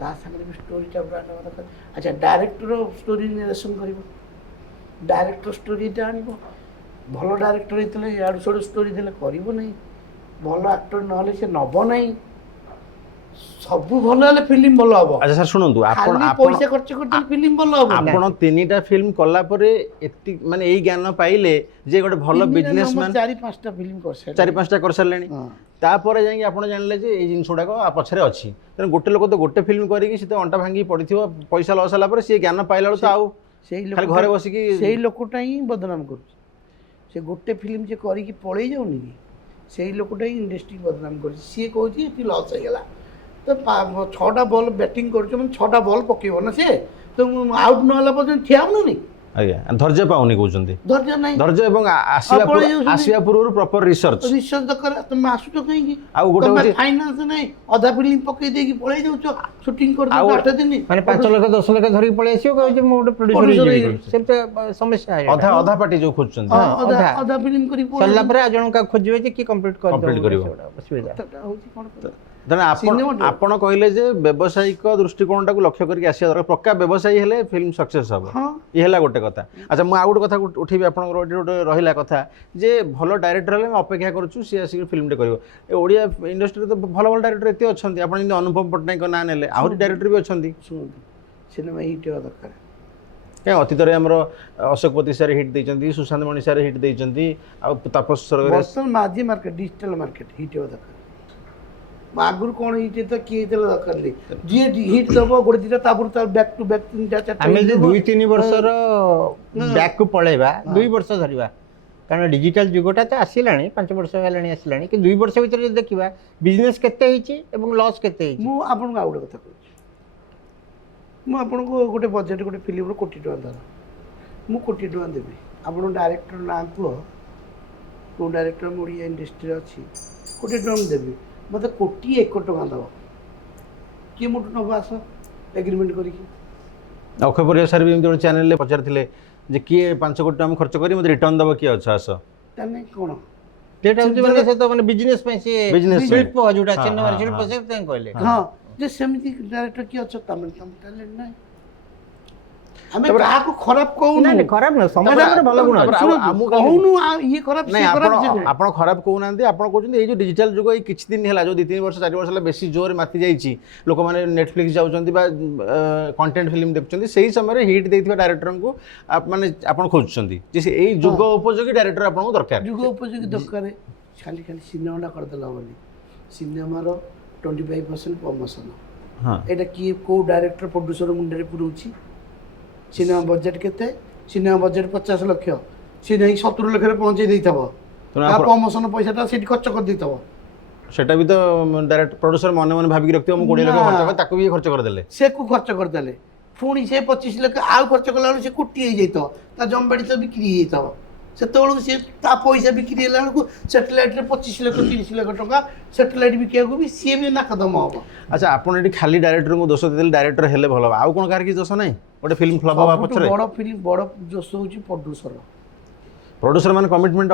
ତା ସାଙ୍ଗରେ ବି ଷ୍ଟୋରିଟା ବ୍ରାଣ୍ଡ ହେବା ଦରକାର। ଆଚ୍ଛା ଡାଇରେକ୍ଟର ଷ୍ଟୋରି ନିରେସନ୍ କରିବ ଡାଇରେକ୍ଟର ଷ୍ଟୋରିଟା ଆଣିବ ଭଲ ଡାଇରେକ୍ଟର ହେଇଥିଲେ ଇଆଡ଼ୁ ସିଆଡ଼ୁ ଷ୍ଟୋରି ଦେଲେ କରିବ ନାହିଁ ଭଲ ଆକ୍ଟର ନହେଲେ ସେ ନେବ ନାହିଁ ସବୁ ଭଲ ହେଲେ ଫିଲ୍ମ ଭଲ ହବ। ଆଚ୍ଛା ସାର୍ ଶୁଣନ୍ତୁ ଖାଲି ପଇସା ଖର୍ଚ୍ଚ କରିଦେଲେ ଫିଲ୍ମ ଭଲ ହବ ଆପଣ ତିନିଟା ଫିଲ୍ମ କଲା ପରେ ଏତିକି ମାନେ ଏଇ ଜ୍ଞାନ ପାଇଲେ ଯେ ଗୋଟେ ଭଲ ବିଜନେସମ୍ୟାନ 4-5ଟା ଫିଲ୍ମ କରିସାରିଲେଣି 4-5ଟା କରିସାରିଲେଣି ତାପରେ ଯାଇକି ଆପଣ ଜାଣିଲେ ଯେ ଏଇ ଜିନିଷ ଗୁଡ଼ାକ ପଛରେ ଅଛି। ତେଣୁ ଗୋଟେ ଲୋକ ତ ଗୋଟେ ଫିଲ୍ମ କରିକି ସେ ତ ଅଣ୍ଟା ଭାଙ୍ଗିକି ପଡ଼ିଥିବ ପଇସା ଲସ୍ ହେଲା ପରେ ସିଏ ଜ୍ଞାନ ପାଇଲା ବେଳକୁ ତ ଆଉ ସେଇ ଖାଲି ଘରେ ବସିକି ସେଇ ଲୋକଟା ହିଁ ବଦନାମ କରୁଛି। ସେ ଗୋଟେ ଫିଲ୍ମ ଯେ କରିକି ପଳେଇ ଯାଉନି କି ସେଇ ଲୋକଟା ହିଁ ଇଣ୍ଡଷ୍ଟ୍ରି ବଦନାମ କରୁଛି। ସିଏ କହୁଛି ଏଠି ଲସ୍ ହେଇଗଲା ତ 6ଟା ବଲ୍ ବ୍ୟାଟିଂ କରୁଛ ମାନେ 6ଟା ବଲ୍ ପକେଇବ ନା ସେ ତ ଆଉଟ୍ ନହେଲା ପର୍ଯ୍ୟନ୍ତ ଠିଆ ହେବନି। ଆଜ୍ଞା ଧୈର୍ଯ୍ୟ ପାଉନି କହୁଛନ୍ତି। ଧୈର୍ଯ୍ୟ ନାହିଁ ଧୈର୍ଯ୍ୟ ଏବଂ ଆସିବା ପୂର୍ବରୁ ପ୍ରପର ରିସର୍ଚ୍ଚ ଦରକାର। ତମେ ଆସୁଛ କାହିଁକି ଆଉ ଗୋଟେ ତମେ ହଉଛି ଫାଇନାନ୍ସ ନାହିଁ ଅଧା ଫିଲ୍ମ ପକେଇ ଦେଇକି ପଳେଇ ଯାଉଛ ସୁଟିଂ କରିଦେଉଛ 8 ଦିନ ମାନେ 5 ଲକ୍ଷ 10 ଲକ୍ଷ ଧରିକି ପଳେଇ ଆସିବ କହୁଛି ମୁଁ ଗୋଟେ ପ୍ରଡ୍ୟୁସର ହେଇଯିବି ସେମିତି ସମସ୍ୟା ଅଧା ପାର୍ଟି ଯୋଉ ଖୋଜୁଛନ୍ତି ଅଧା ଫିଲ୍ମ କରି ସରିଲା ପରେ ଆଉ ଜଣଙ୍କୁ ଖୋଜିବେ ଯେ କି କମ୍ପ୍ଲିଟ୍ କରିବ ଅସୁବିଧା ହେଉଛି କ'ଣ ତେଣୁ ଆପଣ କହିଲେ ଯେ ବ୍ୟବସାୟିକ ଦୃଷ୍ଟିକୋଣଟାକୁ ଲକ୍ଷ୍ୟ କରିକି ଆସିବା ଦରକାର ପ୍ରକା ବ୍ୟବସାୟୀ ହେଲେ ଫିଲ୍ମ ସକ୍ସେସ୍ ହେବ ଇଏ ହେଲା ଗୋଟେ କଥା। ଆଚ୍ଛା ମୁଁ ଆଉ ଗୋଟେ କଥା ଉଠେଇବି ଆପଣଙ୍କର ଏଠି ଗୋଟେ ରହିଲା କଥା ଯେ ଭଲ ଡାଇରେକ୍ଟର ହେଲେ ଆମେ ଅପେକ୍ଷା କରୁଛୁ ସିଏ ଆସିକି ଫିଲ୍ମଟେ କରିବ। ଏ ଓଡ଼ିଆ ଇଣ୍ଡଷ୍ଟ୍ରିରେ ତ ଭଲ ଭଲ ଡାଇରେକ୍ଟର ଏତେ ଅଛନ୍ତି ଆପଣ ଯେମିତି ଅନୁପମ ପଟ୍ଟନାୟକଙ୍କ ନାଁ ନେଲେ ଆହୁରି ଡାଇରେକ୍ଟର ବି ଅଛନ୍ତି। ଶୁଣନ୍ତୁ ସିନେମା ହିଟ୍ ହେବା ଦରକାର। କାହିଁ ଅତୀତରେ ଆମର ଅଶୋକ ପତି ସାର୍ ହିଟ୍ ଦେଇଛନ୍ତି, ସୁଶାନ୍ତ ମଣି ସାର୍ ହିଟ୍ ଦେଇଛନ୍ତି, ଆଉ ତାପସ ବର୍ତ୍ତମାନ Majhi market digital market hit ହେବା ଦରକାର। ଆଗରୁ କ'ଣ ହିଟ୍ ତ କିଏ ହେଇଥିଲା ଦରକାର ନାହିଁ, ଯିଏ ହିଟ୍ ଦେବ ଗୋଟେ ଦୁଇଟା ତାପରେ ତାର ବ୍ୟାକ୍ ଟୁ ବ୍ୟାକ୍ 3-4 ଆମେ ଯଦି 2-3 ବର୍ଷର ବ୍ୟାକ୍କୁ ପଳେଇବା 2 ବର୍ଷ ଧରିବା କାରଣ ଡିଜିଟାଲ ଯୁଗଟା ତ ଆସିଲାଣି 5 ବର୍ଷ ହେଲାଣି ଆସିଲାଣି କି 2 ବର୍ଷ ଭିତରେ ଯଦି ଦେଖିବା ବିଜନେସ୍ କେତେ ହେଇଛି ଏବଂ ଲସ୍ କେତେ ହେଇଛି। ମୁଁ ଆପଣଙ୍କୁ ଆଉ ଗୋଟେ କଥା କହୁଛି, ମୁଁ ଆପଣଙ୍କୁ ଗୋଟେ ବଜେଟ୍ ଗୋଟେ ଫିଲ୍ମର £1 କୋଟି ଧର, ମୁଁ £1 କୋଟି ଦେବି, ଆପଣ ଡାଇରେକ୍ଟର ନାଁ କୁହ କେଉଁ ଡାଇରେକ୍ଟର ମୋ ଓଡ଼ିଆ ଇଣ୍ଡଷ୍ଟ୍ରିରେ ଅଛି, £1 କୋଟି ମୁଁ ଦେବି, ମୋତେ £1 କୋଟି ଦେବ, କିଏ ମୋଠୁ ନେବ ଆସ ଏଗ୍ରିମେଣ୍ଟ କରିକି। ଅକ୍ଷୟ ପରିବା ସାର୍ ବି ଏମିତି ଗୋଟେ ଚ୍ୟାନେଲରେ ପଚାରିଥିଲେ ଯେ କିଏ 5 କୋଟି ଟଙ୍କା ମୁଁ ଖର୍ଚ୍ଚ କରି ମୋତେ ରିଟର୍ନ ଦେବ କିଏ ଅଛ ଆସ। ତାହେଲେ କ'ଣ ସେଟା ହେଉଛି ମାନେ ସେ ତ ମାନେ ବିଜନେସ୍ ପାଇଁ ସେ Business ପାଇଁ। ଶିଳ୍ପ ଯୋଉଟା ସିନେମାର ଶିଳ୍ପ ସେ କହିଲେ ହଁ ଯେ ସେମିତି ଡାଇରେକ୍ଟର କିଏ ଅଛ ତମେ ଟ୍ୟାଲେଣ୍ଟ ନାହିଁ। ଆମେ କାହାକୁ ଖରାପ କହୁନୁ, ଖରାପ ନୁହେଁ ସମସ୍ତଙ୍କର ଭଲ ଗୁଣ ଅଛି। କହୁନୁ ଇଏ ଖରାପ ନାଇଁ ସିଏ ଖରାପ ଆପଣ ଖରାପ କହୁନାହାନ୍ତି, ଆପଣ କହୁଛନ୍ତି ଏଇ ଯେଉଁ ଡିଜିଟାଲ ଯୁଗ ଏଇ କିଛି ଦିନ ହେଲା ଯେଉଁ 2-3 ବର୍ଷ 4 ବର୍ଷ ହେଲା ବେଶୀ ଜୋରରେ ମାତି ଯାଇଛି, ଲୋକମାନେ ନେଟଫ୍ଲିକ୍ସ ଯାଉଛନ୍ତି ବା କଣ୍ଟେଣ୍ଟ ଫିଲ୍ମ ଦେଖୁଛନ୍ତି, ସେଇ ସମୟରେ ହିଟ୍ ଦେଇଥିବା ଡାଇରେକ୍ଟରଙ୍କୁ ମାନେ ଆପଣ ଖୋଜୁଛନ୍ତି ଯେ ଏଇ ଯୁଗ ଉପଯୋଗୀ ଡାଇରେକ୍ଟର ଆପଣଙ୍କୁ ଦରକାର। ଯୁଗ ଉପଯୋଗୀ ଦରକାର, ଖାଲି ସିନେମାଟା କରିଦେଲେ ହେବନି, ସିନେମାର 25% ପ୍ରମୋସନ୍। ହଁ ଏଇଟା କିଏ କେଉଁ ଡାଇରେକ୍ଟର ପ୍ରଡ୍ୟୁସର ମୁଣ୍ଡରେ ପୁରଉଛି? ସିନେମା ବଜେଟ୍ କେତେ? ସିନେମା ବଜେଟ୍ 50 ଲକ୍ଷ, ସିଏ ନେଇ 70 ଲକ୍ଷରେ ପହଞ୍ଚେଇ ଦେଇଥିବ, ତା ପ୍ରମୋସନ୍ ପଇସାଟା ସେଇଠି ଖର୍ଚ୍ଚ କରିଦେଇଥିବ। ସେଟା ବି ତ ଡାଇରେକ୍ଟ ପ୍ରଡ୍ୟୁସର ମନେ ମନେ ଭାବିକି ରଖିଥିବ ମୁଁ 20 ଲକ୍ଷ ଖର୍ଚ୍ଚ କରି ତାକୁ ବି ଖର୍ଚ୍ଚ କରିଦେଲେ, ସେ ଖର୍ଚ୍ଚ କରିଦେଲେ, ପୁଣି ସେ 25 ଲକ୍ଷ ଆଉ ଖର୍ଚ୍ଚ କଲାବେଳକୁ ସେ କୋଟି ହେଇଯାଇଥିବ, ତା ଜମିବାଡ଼ି ତ ବିକ୍ରି ହେଇଯାଇଥିବ, ସେତେବେଳକୁ ସେ ତା ପଇସା ବିକ୍ରି ହେଲା ବେଳକୁ ସେଟେଲାଇଟ୍ରେ 25 ଲକ୍ଷ 30 ଲକ୍ଷ ଟଙ୍କା ସେଟେଲାଇଟ୍ ବିକିବାକୁ ବି ସିଏ ବି ନାକଦମ ହେବ। ଆଚ୍ଛା ଆପଣ ଏଠି ଖାଲି ଡାଇରେକ୍ଟରଙ୍କୁ ଦୋଷ ଦେଇଦେଲେ ଡାଇରେକ୍ଟର ହେଲେ ଭଲ ହେବ, ଆଉ କ'ଣ କାହାର କିଛି ଦୋଷ ନାହିଁ? ଗୋଟେ ଫିଲ୍ମ ଫ୍ଲପ୍ ହେବା ପଛରେ ବଡ଼ ଫିଲ୍ମ ବଡ଼ ଦୋଷ ହେଉଛି ପ୍ରଡ୍ୟୁସର। ପ୍ରଡ୍ୟୁସର ମାନେ କମିଟେଡ୍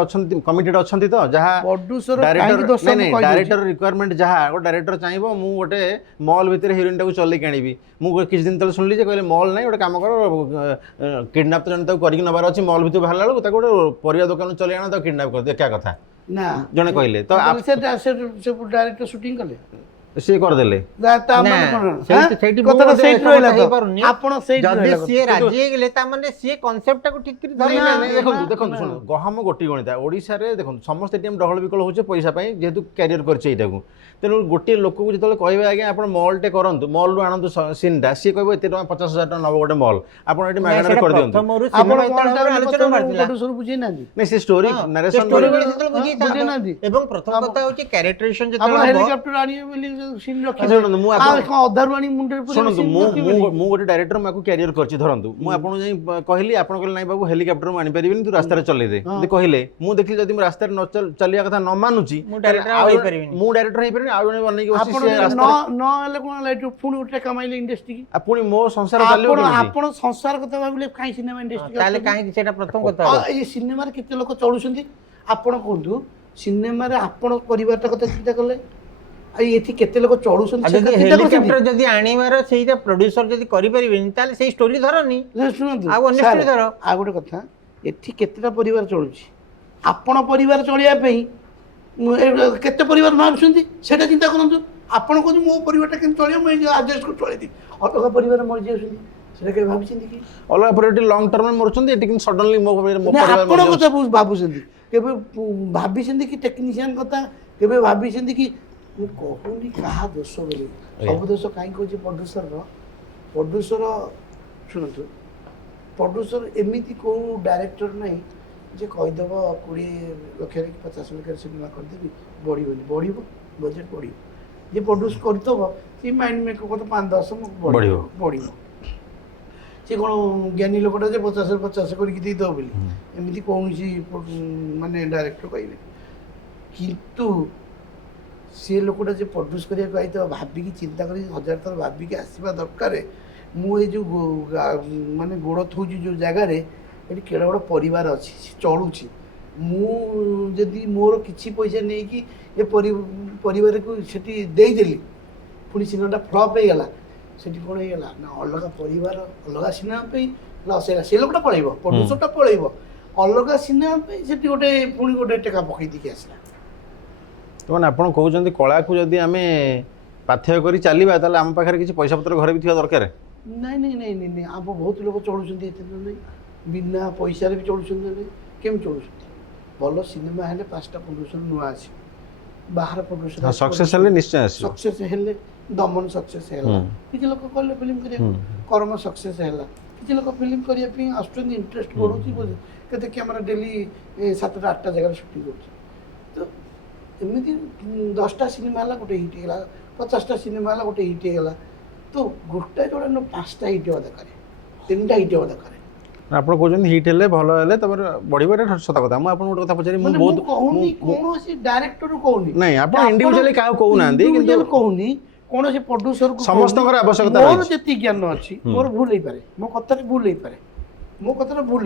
ଅଛନ୍ତି ତ ଯାହା ପ୍ରଡ୍ୟୁସର ଡାଇରେକ୍ଟର ରିକ୍ୱାରମେଣ୍ଟ ଯାହା ଗୋଟେ ଡାଇରେକ୍ଟର ଚାହିଁବ ମୁଁ ଗୋଟେ ମଲ୍ ଭିତରେ ହିରୋଇନଟାକୁ ଚଲେଇକି ଆଣିବି, ମୁଁ କିଛି ଦିନ ତଳେ ଶୁଣିଲି ଯେ କହିଲେ ମଲ୍ ନାହିଁ ଗୋଟେ କାମ କର କିଡନାପ୍ ତ ଜଣେ ତାକୁ କରିକି ନେବାର ଅଛି, ମଲ୍ ଭିତରୁ ବାହାରିଲା ବେଳକୁ ତାକୁ ଗୋଟେ ପରିବା ଦୋକାନରୁ ଚଲେଇ ଆଣ ତାକୁ କିଡନାପ୍ କରିଦିଅ, ଏକା କଥା ନା ଜଣେ କହିଲେ ତ ଡାଇରେକ୍ଟର ସୁଟିଂ କଲେ ସିଏ କରିଦେଲେ। ଦେଖନ୍ତୁ ଶୁଣ ଗହମ ଗୋଟି ଗଣିତା ଓଡ଼ିଶାରେ ଦେଖନ୍ତୁ ସମସ୍ତେ ଏଠି ଡହଳ ବିକଳ ହେଉଛି ପଇସା ପାଇଁ ଯେହେତୁ କ୍ୟାରିୟର କରିছে ଏଇଟାକୁ, ତେଣୁ ଗୋଟିଏ ଲୋକକୁ ଯେତେବେଳେ କହିବେ ଆଜ୍ଞା ଆପଣ ମଲ୍ଟେ କରନ୍ତୁ, ମଲ୍ରୁ ଆଣନ୍ତୁ ସିନ୍ଟା, ସିଏ କହିବ ଏତେ ଟଙ୍କା 50,000 ଟଙ୍କା ନେବ ଗୋଟେ ମଲ୍, ଆପଣ ଏଠି ମାଗଣାରେ କରିଦିଅନ୍ତୁ। ନାଇଁ ସେ ଷ୍ଟୋରି ନାରେସନ୍ ଏବଂ ପ୍ରଥମ କଥା ହେଉଛି କ୍ୟାରେକ୍ଟରାଇଜେସନ ହେଲିକପ୍ଟର ଆଣିବେ ବୋଲି ଶୁଣନ୍ତୁ ଅଧାରୁ ଆଣି ମୁଣ୍ଡରେ ଶୁଣନ୍ତୁ ମୁଁ ଗୋଟେ ଡାଇରେକ୍ଟର ମୁଁ ଆକୁ କ୍ୟାରିୟର କରିଛି, ଧରନ୍ତୁ ମୁଁ ଆପଣଙ୍କୁ ଯାଇ କହିଲି, ଆପଣ କହିଲେ ନାଇଁ ବାବୁ ହେଲିକପ୍ଟର ମୁଁ ଆଣିପାରିବିନି ତୁ ରାସ୍ତାରେ ଚଲେଇଦେ, ଯଦି କହିଲେ ମୁଁ ଦେଖିଲି ଯଦି ମୁଁ ରାସ୍ତାରେ ଚାଲିବା କଥା ନ ମାନୁଛି ମୁଁ ଡାଇରେକ୍ଟର ହେଇପାରିବିନି, ଆଉ ଜଣେ ବନେଇକି ବସି ନହେଲେ କ'ଣ ହେଲା ଏଠୁ ପୁଣି ଗୋଟେ କମାଇଲେ ଇଣ୍ଡଷ୍ଟ୍ରି କି ପୁଣି ମୋ ସଂସାର ଚାଲିବ କେମିତି? ଆପଣ ସଂସାର କଥା ଭାବିଲେ କାହିଁ ସିନେମା ଇଣ୍ଡଷ୍ଟ୍ରି ତାହେଲେ କାହିଁକି ସେଇଟା ପ୍ରଥମ କଥା। ଏଇ ସିନେମାରେ କେତେ ଲୋକ ଚଳୁଛନ୍ତି ଆପଣ କୁହନ୍ତୁ, ସିନେମାରେ ଆପଣ ପରିବାରଟା କଥା ଚିନ୍ତା କଲେ ଆଉ ଏଠି କେତେ ଲୋକ ଚଳୁଛନ୍ତି? ହେଲିକପ୍ଟର ଯଦି ଆଣିବାର ସେଇଟା ପ୍ରଡ୍ୟୁସର ଯଦି କରିପାରିବେନି ତାହେଲେ ସେଇ ଷ୍ଟୋରି ଧରନି, ଶୁଣନ୍ତୁ ଆଉ ଅନ୍ୟ ଷ୍ଟୋରି ଧର। ଆଉ ଗୋଟେ କଥା, ଏଠି କେତେଟା ପରିବାର ଚଳୁଛି, ଆପଣ ପରିବାର ଚଳିବା ପାଇଁ କେତେ ପରିବାର ଭାବୁଛନ୍ତି ସେଇଟା ଚିନ୍ତା କରନ୍ତୁ। ଆପଣ କହୁଛନ୍ତି ମୋ ପରିବାରଟା କେମିତି ଚଳିବ, ମୁଁ ଆଡଜଷ୍ଟ କରି ଚଳେଇଦେବି, ଅଲଗା ପରିବାର ମରିଯାଉଛନ୍ତି, ସେଟା କେବେ ଭାବୁଛନ୍ତି କି? ଅଲଗା ପରେ ଏଠି ଲଙ୍ଗ ଟର୍ମରେ ମରୁଛନ୍ତି, ଏଠି କିନ୍ତୁ ସଡନଲି ମୋ ଆପଣ କଥା ଭାବୁଛନ୍ତି, କେବେ ଭାବିଛନ୍ତି କି ଟେକ୍ନିସିଆନ କଥା, କେବେ ଭାବିଛନ୍ତି କି? ମୁଁ କହୁନି କାହା ଦୋଷ ବୋଲି, ସବୁ ଦୋଷ କାହିଁକି କହୁଛି ପ୍ରଡ୍ୟୁସର ଶୁଣନ୍ତୁ, ପ୍ରଡ୍ୟୁସର ଏମିତି କେଉଁ ଡାଇରେକ୍ଟର ନାହିଁ ଯେ କହିଦେବ 20 ଲକ୍ଷରେ କି 50 ଲକ୍ଷରେ ସିନେମା କରିଦେବି, ବଢ଼ିବ ବଜେଟ୍ ବଢ଼ିବ, ଯେ ପ୍ରଡ୍ୟୁସ କରିଦେବ ସେ ମାଇଣ୍ଡ ମେକଅପ୍ କଥା 5-10 ବଢ଼ିବ, ସେ କ'ଣ ଜ୍ଞାନୀ ଲୋକଟା ଯେ 50 କରିକି ଦେଇଦେବ ବୋଲି ଏମିତି କୌଣସି ମାନେ ଡାଇରେକ୍ଟର କହିବେ। କିନ୍ତୁ ସେ ଲୋକଟା ଯେ ପ୍ରଡ୍ୟୁସ୍ କରିବାକୁ ଆଇଥିବ ଭାବିକି ଚିନ୍ତା କରିକି 1000 ଥର ଭାବିକି ଆସିବା ଦରକାର। ମୁଁ ଏଇ ଯେଉଁ ମାନେ ଗୋଡ଼ ଥଉଛି ଯେଉଁ ଜାଗାରେ ଏଠି କେଡ଼େ ବଡ଼ ପରିବାର ଅଛି, ସେ ଚଳୁଛି, ମୁଁ ଯଦି ମୋର କିଛି ପଇସା ନେଇକି ଏ ପରିବାରକୁ ସେଠି ଦେଇଦେଲି ପୁଣି ସିନେମାଟା ଫ୍ଲପ୍ ହେଇଗଲା ସେଠି କ'ଣ ହେଇଗଲା ନା ଅଲଗା ପରିବାର ଅଲଗା ସିନେମା ପାଇଁ ଲସ୍ ହେଲା। ସେ ଲୋକଟା ପଳେଇବ, ପ୍ରଡ୍ୟୁସରଟା ପଳେଇବ, ଅଲଗା ସିନେମା ପାଇଁ ସେଠି ଗୋଟେ ପୁଣି ଗୋଟେ ଟେକା ପକେଇ ଦେଇକି ଆସିଲା। ମାନେ ଆପଣ କହୁଛନ୍ତି କଳାକୁ ଯଦି ଆମେ ପାଥେୟ କରି ଚାଲିବା ତାହେଲେ ଆମ ପାଖରେ କିଛି ପଇସା ପତ୍ର ଘରେ ବି ଥିବା ଦରକାର। ନାଇଁ ଆମ ବହୁତ ଲୋକ ଚଳୁଛନ୍ତି ଏତେ ନାହିଁ, ବିନା ପଇସାରେ ବି ଚଳୁଛନ୍ତି ନାହିଁ। କେମିତି ଚଳୁଛନ୍ତି? ଭଲ ସିନେମା ହେଲେ 5ଟା ପ୍ରଡ୍ୟୁସର ନୂଆ ଆସିବ, ବାହାର ପ୍ରଡ୍ୟୁସର ସକ୍ସେସ୍ ହେଲେ ନିଶ୍ଚୟ ଆସିବ। ସକ୍ସେସ୍ ହେଲେ ଦମନ ସକ୍ସେସ୍ ହେଲା, କିଛି ଲୋକ କଲେ ଫିଲ୍ମ କରିବାକୁ, କର୍ମ ସକ୍ସେସ୍ ହେଲା, କିଛି ଲୋକ ଫିଲ୍ମ କରିବା ପାଇଁ ଆସୁଛନ୍ତି, ଇଣ୍ଟରେଷ୍ଟ ବଢ଼ୁଛି, କେତେ କ୍ୟାମେରା ଡେଲି 7ଟା 8ଟା ଜାଗାରେ ସୁଟିଂ କରୁଛି। ତ ଏମିତି 10ଟା ସିନେମା ହେଲା ଗୋଟେ ହିଟ୍ ହେଇଗଲା, 50ଟା ସିନେମା ହେଲା ଗୋଟେ ହିଟ୍ ହେଇଗଲା। ତ ଗୋଟାଏ ଯୋଉଟା 5ଟା ହିଟ୍ ହେବା ଦରକାର, 3ଟା ହିଟ୍ ହେବା ଦରକାର। ଆପଣ କହୁଛନ୍ତି ହିଟ୍ ହେଲେ ଭଲ ହେଲେ ତାପରେ ବଢ଼ିବ, ଏଇଟା ସତ କଥା। ମୁଁ ଆପଣଙ୍କୁ ଗୋଟେ କଥା ପଚାରି, ମୁଁ ବହୁତ କହୁନି କୌଣସି ଡାଇରେକ୍ଟର କହୁନି, ନାଇଁ ଆପଣ ଇଣ୍ଡିଭିଜୁଆଲି କାହାକୁ କହୁନାହାନ୍ତି, କିନ୍ତୁ କହୁନି କୌଣସି ପ୍ରଡ୍ୟୁସରକୁ ସମସ୍ତଙ୍କର ଆବଶ୍ୟକତା ମୋର ରହିଛି। ଯେତିକି ଜ୍ଞାନ ଅଛି, ମୋର ଭୁଲ ହେଇପାରେ, ମୋ କଥାରେ ଭୁଲ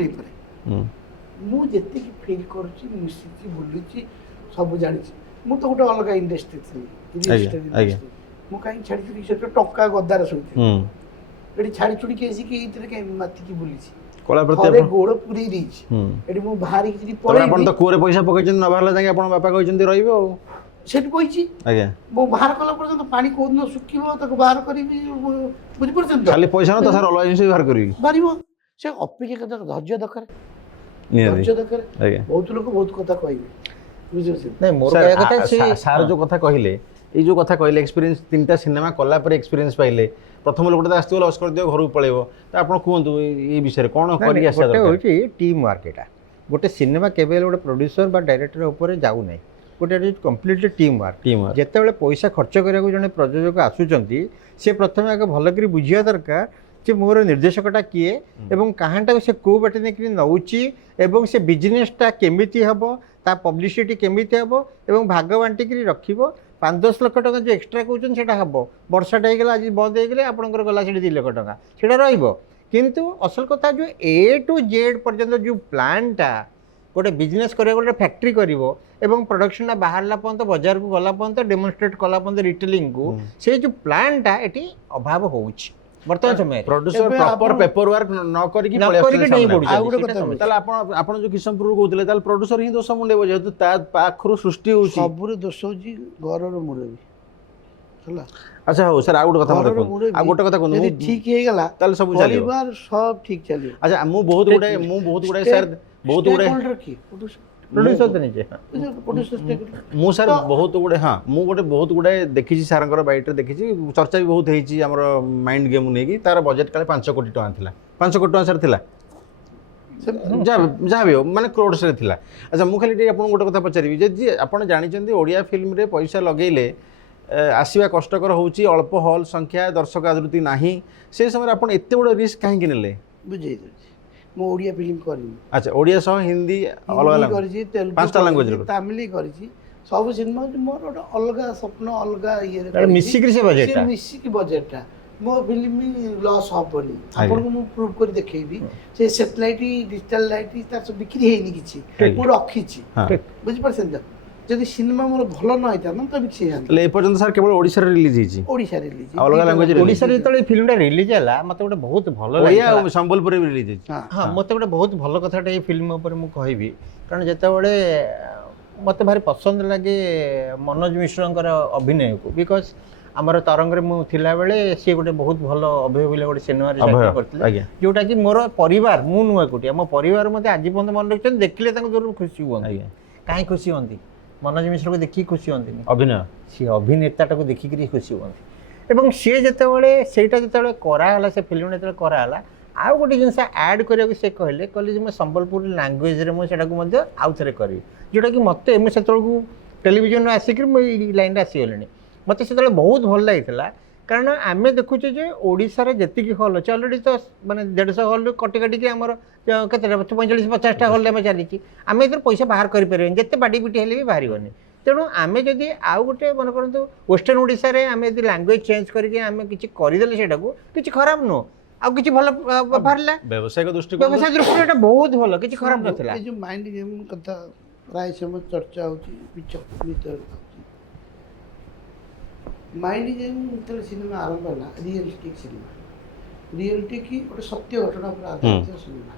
ହେଇପାରେ, ମୁଁ ଯେତିକି ଫିଲ୍ କରୁଛି, ମିଶିଛି, ବୁଲିଛି, ସବୁ ଜାଣିଛି। ମୁଁ ତ ଗୋଟେ ଅଲଗା ଇଣ୍ଡଷ୍ଟ୍ରି ଥିଲି, ମୁଁ କାହିଁକି ଛାଡ଼ି ଛୁଡ଼ିକି ସେଠି ଟଙ୍କା ଗଦାର ଶୋଇଥିଲି, ଏଠି ଛାଡ଼ି ଛୁଡ଼ିକି ଆସିକି ଏଇଥିରେ କାହିଁକି ମାତିକି ବୁଲିଛି, ଥରେ ଗୋଡ଼ ପୁରେଇ ଦେଇଛି, ଏଠି ମୁଁ ବାହାରିକି ଯଦି ଆପଣ ତ ପଳେଇବି, କୂଅରେ ପଇସା ପକେଇଛନ୍ତି, ନ ବାହାରିଲା ଯାଏଁ ଆପଣ ବାପା କହିଛନ୍ତି ରହିବ ଆଉ ସେଠି କହିଛି ଆଜ୍ଞା। ମୁଁ ବାହାର କଲା ପର୍ଯ୍ୟନ୍ତ ପାଣି କୋଉଦିନ ଶୁଖିବ ତାକୁ ବାହାର କରିବି, ବୁଝିପାରୁଛନ୍ତି? ଖାଲି ପଇସା ନା ତା ସାର୍ ଅଲଗା ଜିନିଷ ବି ବାହାର କରିବି, ବାହାରିବ। ସେ ଅପେକ୍ଷା କେତେ ଧୈର୍ଯ୍ୟ ଦରକାର, ନିହାତି ଦରକାର। ଆଜ୍ଞା। ବହୁତ ଲୋକ ବହୁତ କଥା କହିବେ, ବୁଝିପାରୁଛନ୍ତି? ନାଇଁ ମୋର କହିବା କଥା ସାର୍ ଯୋଉ କଥା କହିଲେ, ଏଇ ଯୋଉ କଥା କହିଲେ ଏକ୍ସପିରିଏନ୍ସ 3ଟା ସିନେମା କଲା ପରେ ଏକ୍ସପିରିଏନ୍ସ ପାଇଲେ, ପ୍ରଥମ ଲୋକଟା ଆସିଥିବ ଲସ୍ କରିଦିଅ ଘରକୁ ପଳେଇବ, ତ ଆପଣ କୁହନ୍ତୁ ଏଇ ବିଷୟରେ କ'ଣ କରିକି ଆସିବା ଦରକାର? ଗୋଟେ ହେଉଛି ଟିମ୍ ୱାର୍କ। ଏଇଟା ଗୋଟେ ସିନେମା କେବେ ହେଲେ ଗୋଟେ ପ୍ରଡ୍ୟୁସର ବା ଡାଇରେକ୍ଟର ଉପରେ ଯାଉନାହିଁ, ଗୋଟେ କମ୍ପ୍ଲିଟଲି ଟିମ୍ ୱାର୍କ। ଯେତେବେଳେ ପଇସା ଖର୍ଚ୍ଚ କରିବାକୁ ଜଣେ ପ୍ରଯୋଜକ ଆସୁଛନ୍ତି, ସେ ପ୍ରଥମେ ଆଗ ଭଲ କରି ବୁଝିବା ଦରକାର ଯେ ମୋର ନିର୍ଦ୍ଦେଶକଟା କିଏ ଏବଂ କାହାଣୀଟାକୁ ସେ କେଉଁ ବାଟେ ନେଇକି ନେଉଛି ଏବଂ ସେ ବିଜନେସଟା କେମିତି ହେବ, ତା ପବ୍ଲିସିଟି କେମିତି ହେବ ଏବଂ ଭାଗ ବାଣ୍ଟିକିରି ରଖିବ। 5-10 ଲକ୍ଷ ଟଙ୍କା ଯେଉଁ ଏକ୍ସଟ୍ରା କହୁଛନ୍ତି ସେଇଟା ହେବ, ବର୍ଷାଟା ହେଇଗଲା, ଆଜି ବନ୍ଦ ହେଇଗଲେ ଆପଣଙ୍କର ଗଲା ସେଠି 2 ଲକ୍ଷ ଟଙ୍କା, ସେଇଟା ରହିବ। କିନ୍ତୁ ଅସଲ କଥା ଯେଉଁ A to Z ପର୍ଯ୍ୟନ୍ତ ଯେଉଁ ପ୍ଲାନ୍ଟା ଗୋଟେ ବିଜନେସ୍ କରିବାକୁ ଗୋଟେ ଫ୍ୟାକ୍ଟ୍ରି କରିବ ଏବଂ ପ୍ରଡକ୍ସନଟା ବାହାରିଲା ପର୍ଯ୍ୟନ୍ତ, ବଜାରକୁ ଗଲା ପର୍ଯ୍ୟନ୍ତ, ଡେମନଷ୍ଟ୍ରେଟ୍ କଲା ପର୍ଯ୍ୟନ୍ତ ରିଟେଲିଂକୁ, ସେଇ ଯେଉଁ ପ୍ଲାନ୍ଟା ଏଠି ଅଭାବ ହେଉଛି ବର୍ତ୍ତମାନ ସମୟରେ। ପ୍ରଡ୍ୟୁସର ପ୍ରପର ପେପର ୱାର୍କ ନ କରିକି ଆଉ ଗୋଟେ କଥା ତାହେଲେ ଆପଣ ଯୋଉ କିଶନପୁରରୁ କହୁଥିଲେ, ତାହେଲେ ପ୍ରଡ୍ୟୁସର ହିଁ ଦୋଷ ମୁଣ୍ଡେଇବ, ଯେହେତୁ ତା ପାଖରୁ ସୃଷ୍ଟି ହେଉଛି। ସବୁରେ ଦୋଷ ହେଉଛି ଘରର ମୁରବୀ ହେଲା। ଆଚ୍ଛା ହଉ ସାର୍, ଆଉ ଗୋଟେ କଥା ମତେ କୁହନ୍ତୁ, ଆଉ ଗୋଟେ କଥା କୁହନ୍ତୁ, ଯଦି ଠିକ ହେଇଗଲା ତାହେଲେ ସବୁ ଚାଲିବ, ପରିବାର ସବୁ ଠିକ ଚାଲିବ। ଆଚ୍ଛା ମୁଁ ବହୁତ ଗୁଡ଼ାଏ ସାର୍ ବହୁତ ଗୁଡ଼ାଏ ପ୍ରଡ୍ୟୁସର ତ ନିଜେ ମୁଁ ସାର୍ ବହୁତ ଗୁଡ଼େ ମୁଁ ବହୁତ ଗୁଡ଼ାଏ ଦେଖିଛି ସାର୍ଙ୍କର ବାଇଟ୍ରେ ଦେଖିଛି, ଚର୍ଚ୍ଚା ବି ବହୁତ ହେଇଛି ଆମର ମାଇଣ୍ଡ ଗେମ୍ ନେଇକି। ତାର ବଜେଟ୍ କାଳେ 5 କୋଟି ଟଙ୍କା ଥିଲା, 5 କୋଟି ଟଙ୍କା ସାର୍ ଥିଲା, ଯାହା ବି ହଉ ମାନେ କ୍ରୋଡ଼୍ସରେ ଥିଲା। ଆଚ୍ଛା ମୁଁ ଖାଲି ଟିକେ ଆପଣଙ୍କୁ ଗୋଟେ କଥା ପଚାରିବି, ଯେ ଆପଣ ଜାଣିଛନ୍ତି ଓଡ଼ିଆ ଫିଲ୍ମରେ ପଇସା ଲଗେଇଲେ ଆସିବା କଷ୍ଟକର ହେଉଛି, ଅଳ୍ପ ହଲ୍ ସଂଖ୍ୟା, ଦର୍ଶକ ଆଦୃତି ନାହିଁ, ସେ ସମୟରେ ଆପଣ ଏତେ ବଡ଼ ରିସ୍କ କାହିଁକି ନେଲେ? ବୁଝେଇ ଦେଉଛି, ମୁଁ ଓଡ଼ିଆ ଫିଲ୍ମ କରିନି। ଆଚ୍ଛା, ଓଡ଼ିଆ ସହ ହିନ୍ଦୀ ଅଲଗା କରିଛି, ତେଲୁଗୁ 5ଟା ଲାଙ୍ଗୁଏଜରେ, ତାମିଲ କରିଛି, ସବୁ ସିନେମା ମୋର ଗୋଟେ ଅଲଗା ସ୍ୱପ୍ନ, ଅଲଗା ଇଏରେ ମିଶିକିରି ସେ ବଜେଟଟା ମିଶିକି ବଜେଟଟା ମୋ ଫିଲ୍ମ ଲସ୍ ହବନି। ଆପଣଙ୍କୁ ମୁଁ ପ୍ରୁଭ୍ କରି ଦେଖେଇବି, ସେ ସେଟେଲାଇଟ୍, ଡିଜିଟାଲ ଲାଇଟ୍ ତାର ସବୁ ବିକ୍ରି ହେଇନି କିଛି, ମୁଁ ରଖିଛି, ବୁଝିପାରୁଛନ୍ତି ତ? ଯଦି ସିନେମା ମୋର ଭଲ ନ ହେଇଥାନ୍ତା ତ ବିକ୍ରି ହେଇଥାନ୍ତା। ହେଲେ ଏପର୍ଯ୍ୟନ୍ତ ସାର୍ କେବଳ ଓଡ଼ିଶାରେ ରିଲିଜ୍ ହେଇଛି, ଓଡ଼ିଶାରେ ରିଲିଜ୍, ଅଲଗା ଲାଙ୍ଗୁଏଜରେ ଓଡ଼ିଶାରେ ଯେତେବେଳେ ଏ ଫିଲ୍ମଟା ରିଲିଜ୍ ହେଲା ମୋତେ ଗୋଟେ ବହୁତ ଭଲ ଓଡ଼ିଆ ଲାଗିଲା। ଆଉ ସମ୍ବଲପୁରରେ ବି ରିଲିଜ୍ ହେଇଛି। ହଁ, ମୋତେ ଗୋଟେ ବହୁତ ଭଲ କଥାଟା ଏଇ ଫିଲ୍ମ ଉପରେ ମୁଁ କହିବି, କାରଣ ଯେତେବେଳେ ମୋତେ ଭାରି ପସନ୍ଦ ଲାଗେ ମନୋଜ ମିଶ୍ରଙ୍କର ଅଭିନୟକୁ, ବିକଜ୍ ଆମର ତରଙ୍ଗରେ ମୁଁ ଥିଲାବେଳେ ସିଏ ଗୋଟେ ବହୁତ ଭଲ ଅଭୟ ବୋଲି ଗୋଟେ ସିନେମାରେ କରିଥିଲେ, ଯେଉଁଟାକି ମୋର ପରିବାର, ମୁଁ ନୁହେଁ ଏକୁଟିଆ, ମୋ ପରିବାର ମୋତେ ଆଜି ପର୍ଯ୍ୟନ୍ତ ମନେ ରଖିଛନ୍ତି, ଦେଖିଲେ ତାଙ୍କ ଦୂରରୁ ଖୁସି ହୁଅନ୍ତି। କାହିଁ ଖୁସି ହୁଅନ୍ତି? ମନୋଜ ମିଶ୍ରକୁ ଦେଖିକି ଖୁସି ହୁଅନ୍ତିନି, ସିଏ ଅଭିନେତାଟାକୁ ଦେଖିକିରି ଖୁସି ହୁଅନ୍ତି। ଏବଂ ସିଏ ଯେତେବେଳେ କରାହେଲା, ସେ ଫିଲ୍ମଟା ଯେତେବେଳେ କରାହେଲା, ଆଉ ଗୋଟେ ଜିନିଷ ଆଡ଼୍ କରିବାକୁ ସେ କହିଲେ ଯେ ମୁଁ ସମ୍ବଲପୁରୀ ଲାଙ୍ଗୁଏଜରେ ମୁଁ ସେଟାକୁ ମଧ୍ୟ ଆଉ ଥରେ କରିବି, ଯେଉଁଟାକି ମୋତେ, ମୁଁ ସେତେବେଳକୁ ଟେଲିଭିଜନରୁ ଆସିକିରି ମୁଁ ଏଇ ଲାଇନ୍ରେ ଆସିଗଲିଣି। ମୋତେ ସେତେବେଳେ ବହୁତ ଭଲ ଲାଗିଥିଲା, କାରଣ ଆମେ ଦେଖୁଛୁ ଯେ ଓଡ଼ିଶାରେ ଯେତିକି ହଲ୍ ଅଛି ଅଲରେଡ଼ି ତ ମାନେ 150 ହଲ୍ରୁ କଟି କାଟିକି ଆମର କେତେଟା 45-50ଟା ହଲ୍ରେ ଆମେ ଚାଲିଛି, ଆମେ ଏଥିରେ ପଇସା ବାହାର କରିପାରିବାନି, ଯେତେ ବାଡ଼ି ପିଟି ହେଲେ ବି ବାହାରିବନି। ତେଣୁ ଆମେ ଯଦି ଆଉ ଗୋଟେ ମନେ କରନ୍ତୁ ୱେଷ୍ଟର୍ଣ୍ଣ ଓଡ଼ିଶାରେ ଆମେ ଯଦି ଲାଙ୍ଗୁଏଜ୍ ଚେଞ୍ଜ କରିକି ଆମେ କିଛି କରିଦେଲେ, ସେଇଟାକୁ କିଛି ଖରାପ ନୁହଁ, ଆଉ କିଛି ଭଲ ବାହାରିଲା। ବ୍ୟବସାୟିକ ଦୃଷ୍ଟିକୋଣ ବ୍ୟବସାୟ ଦୃଷ୍ଟିରୁ ଏଟା ବହୁତ ଭଲ, କିଛି ଖରାପ ନଥିଲା। ଏ ଯେଉଁ ମାଇଣ୍ଡ ଗେମ୍ କଥା ପ୍ରାୟ ସମୟ ଚର୍ଚ୍ଚା ହେଉଛି ଭିତରେ ମାଇଣ୍ଡ ଗେମ୍ ଯେତେବେଳେ ସିନେମା ଆରମ୍ଭ ହେଲା, ରିଏଲିଷ୍ଟିକ୍ ସିନେମା, ରିଏଲିଟି କି ଗୋଟେ ସତ୍ୟ ଘଟଣା ଉପରେ ଆଧାରିତ ସିନେମା,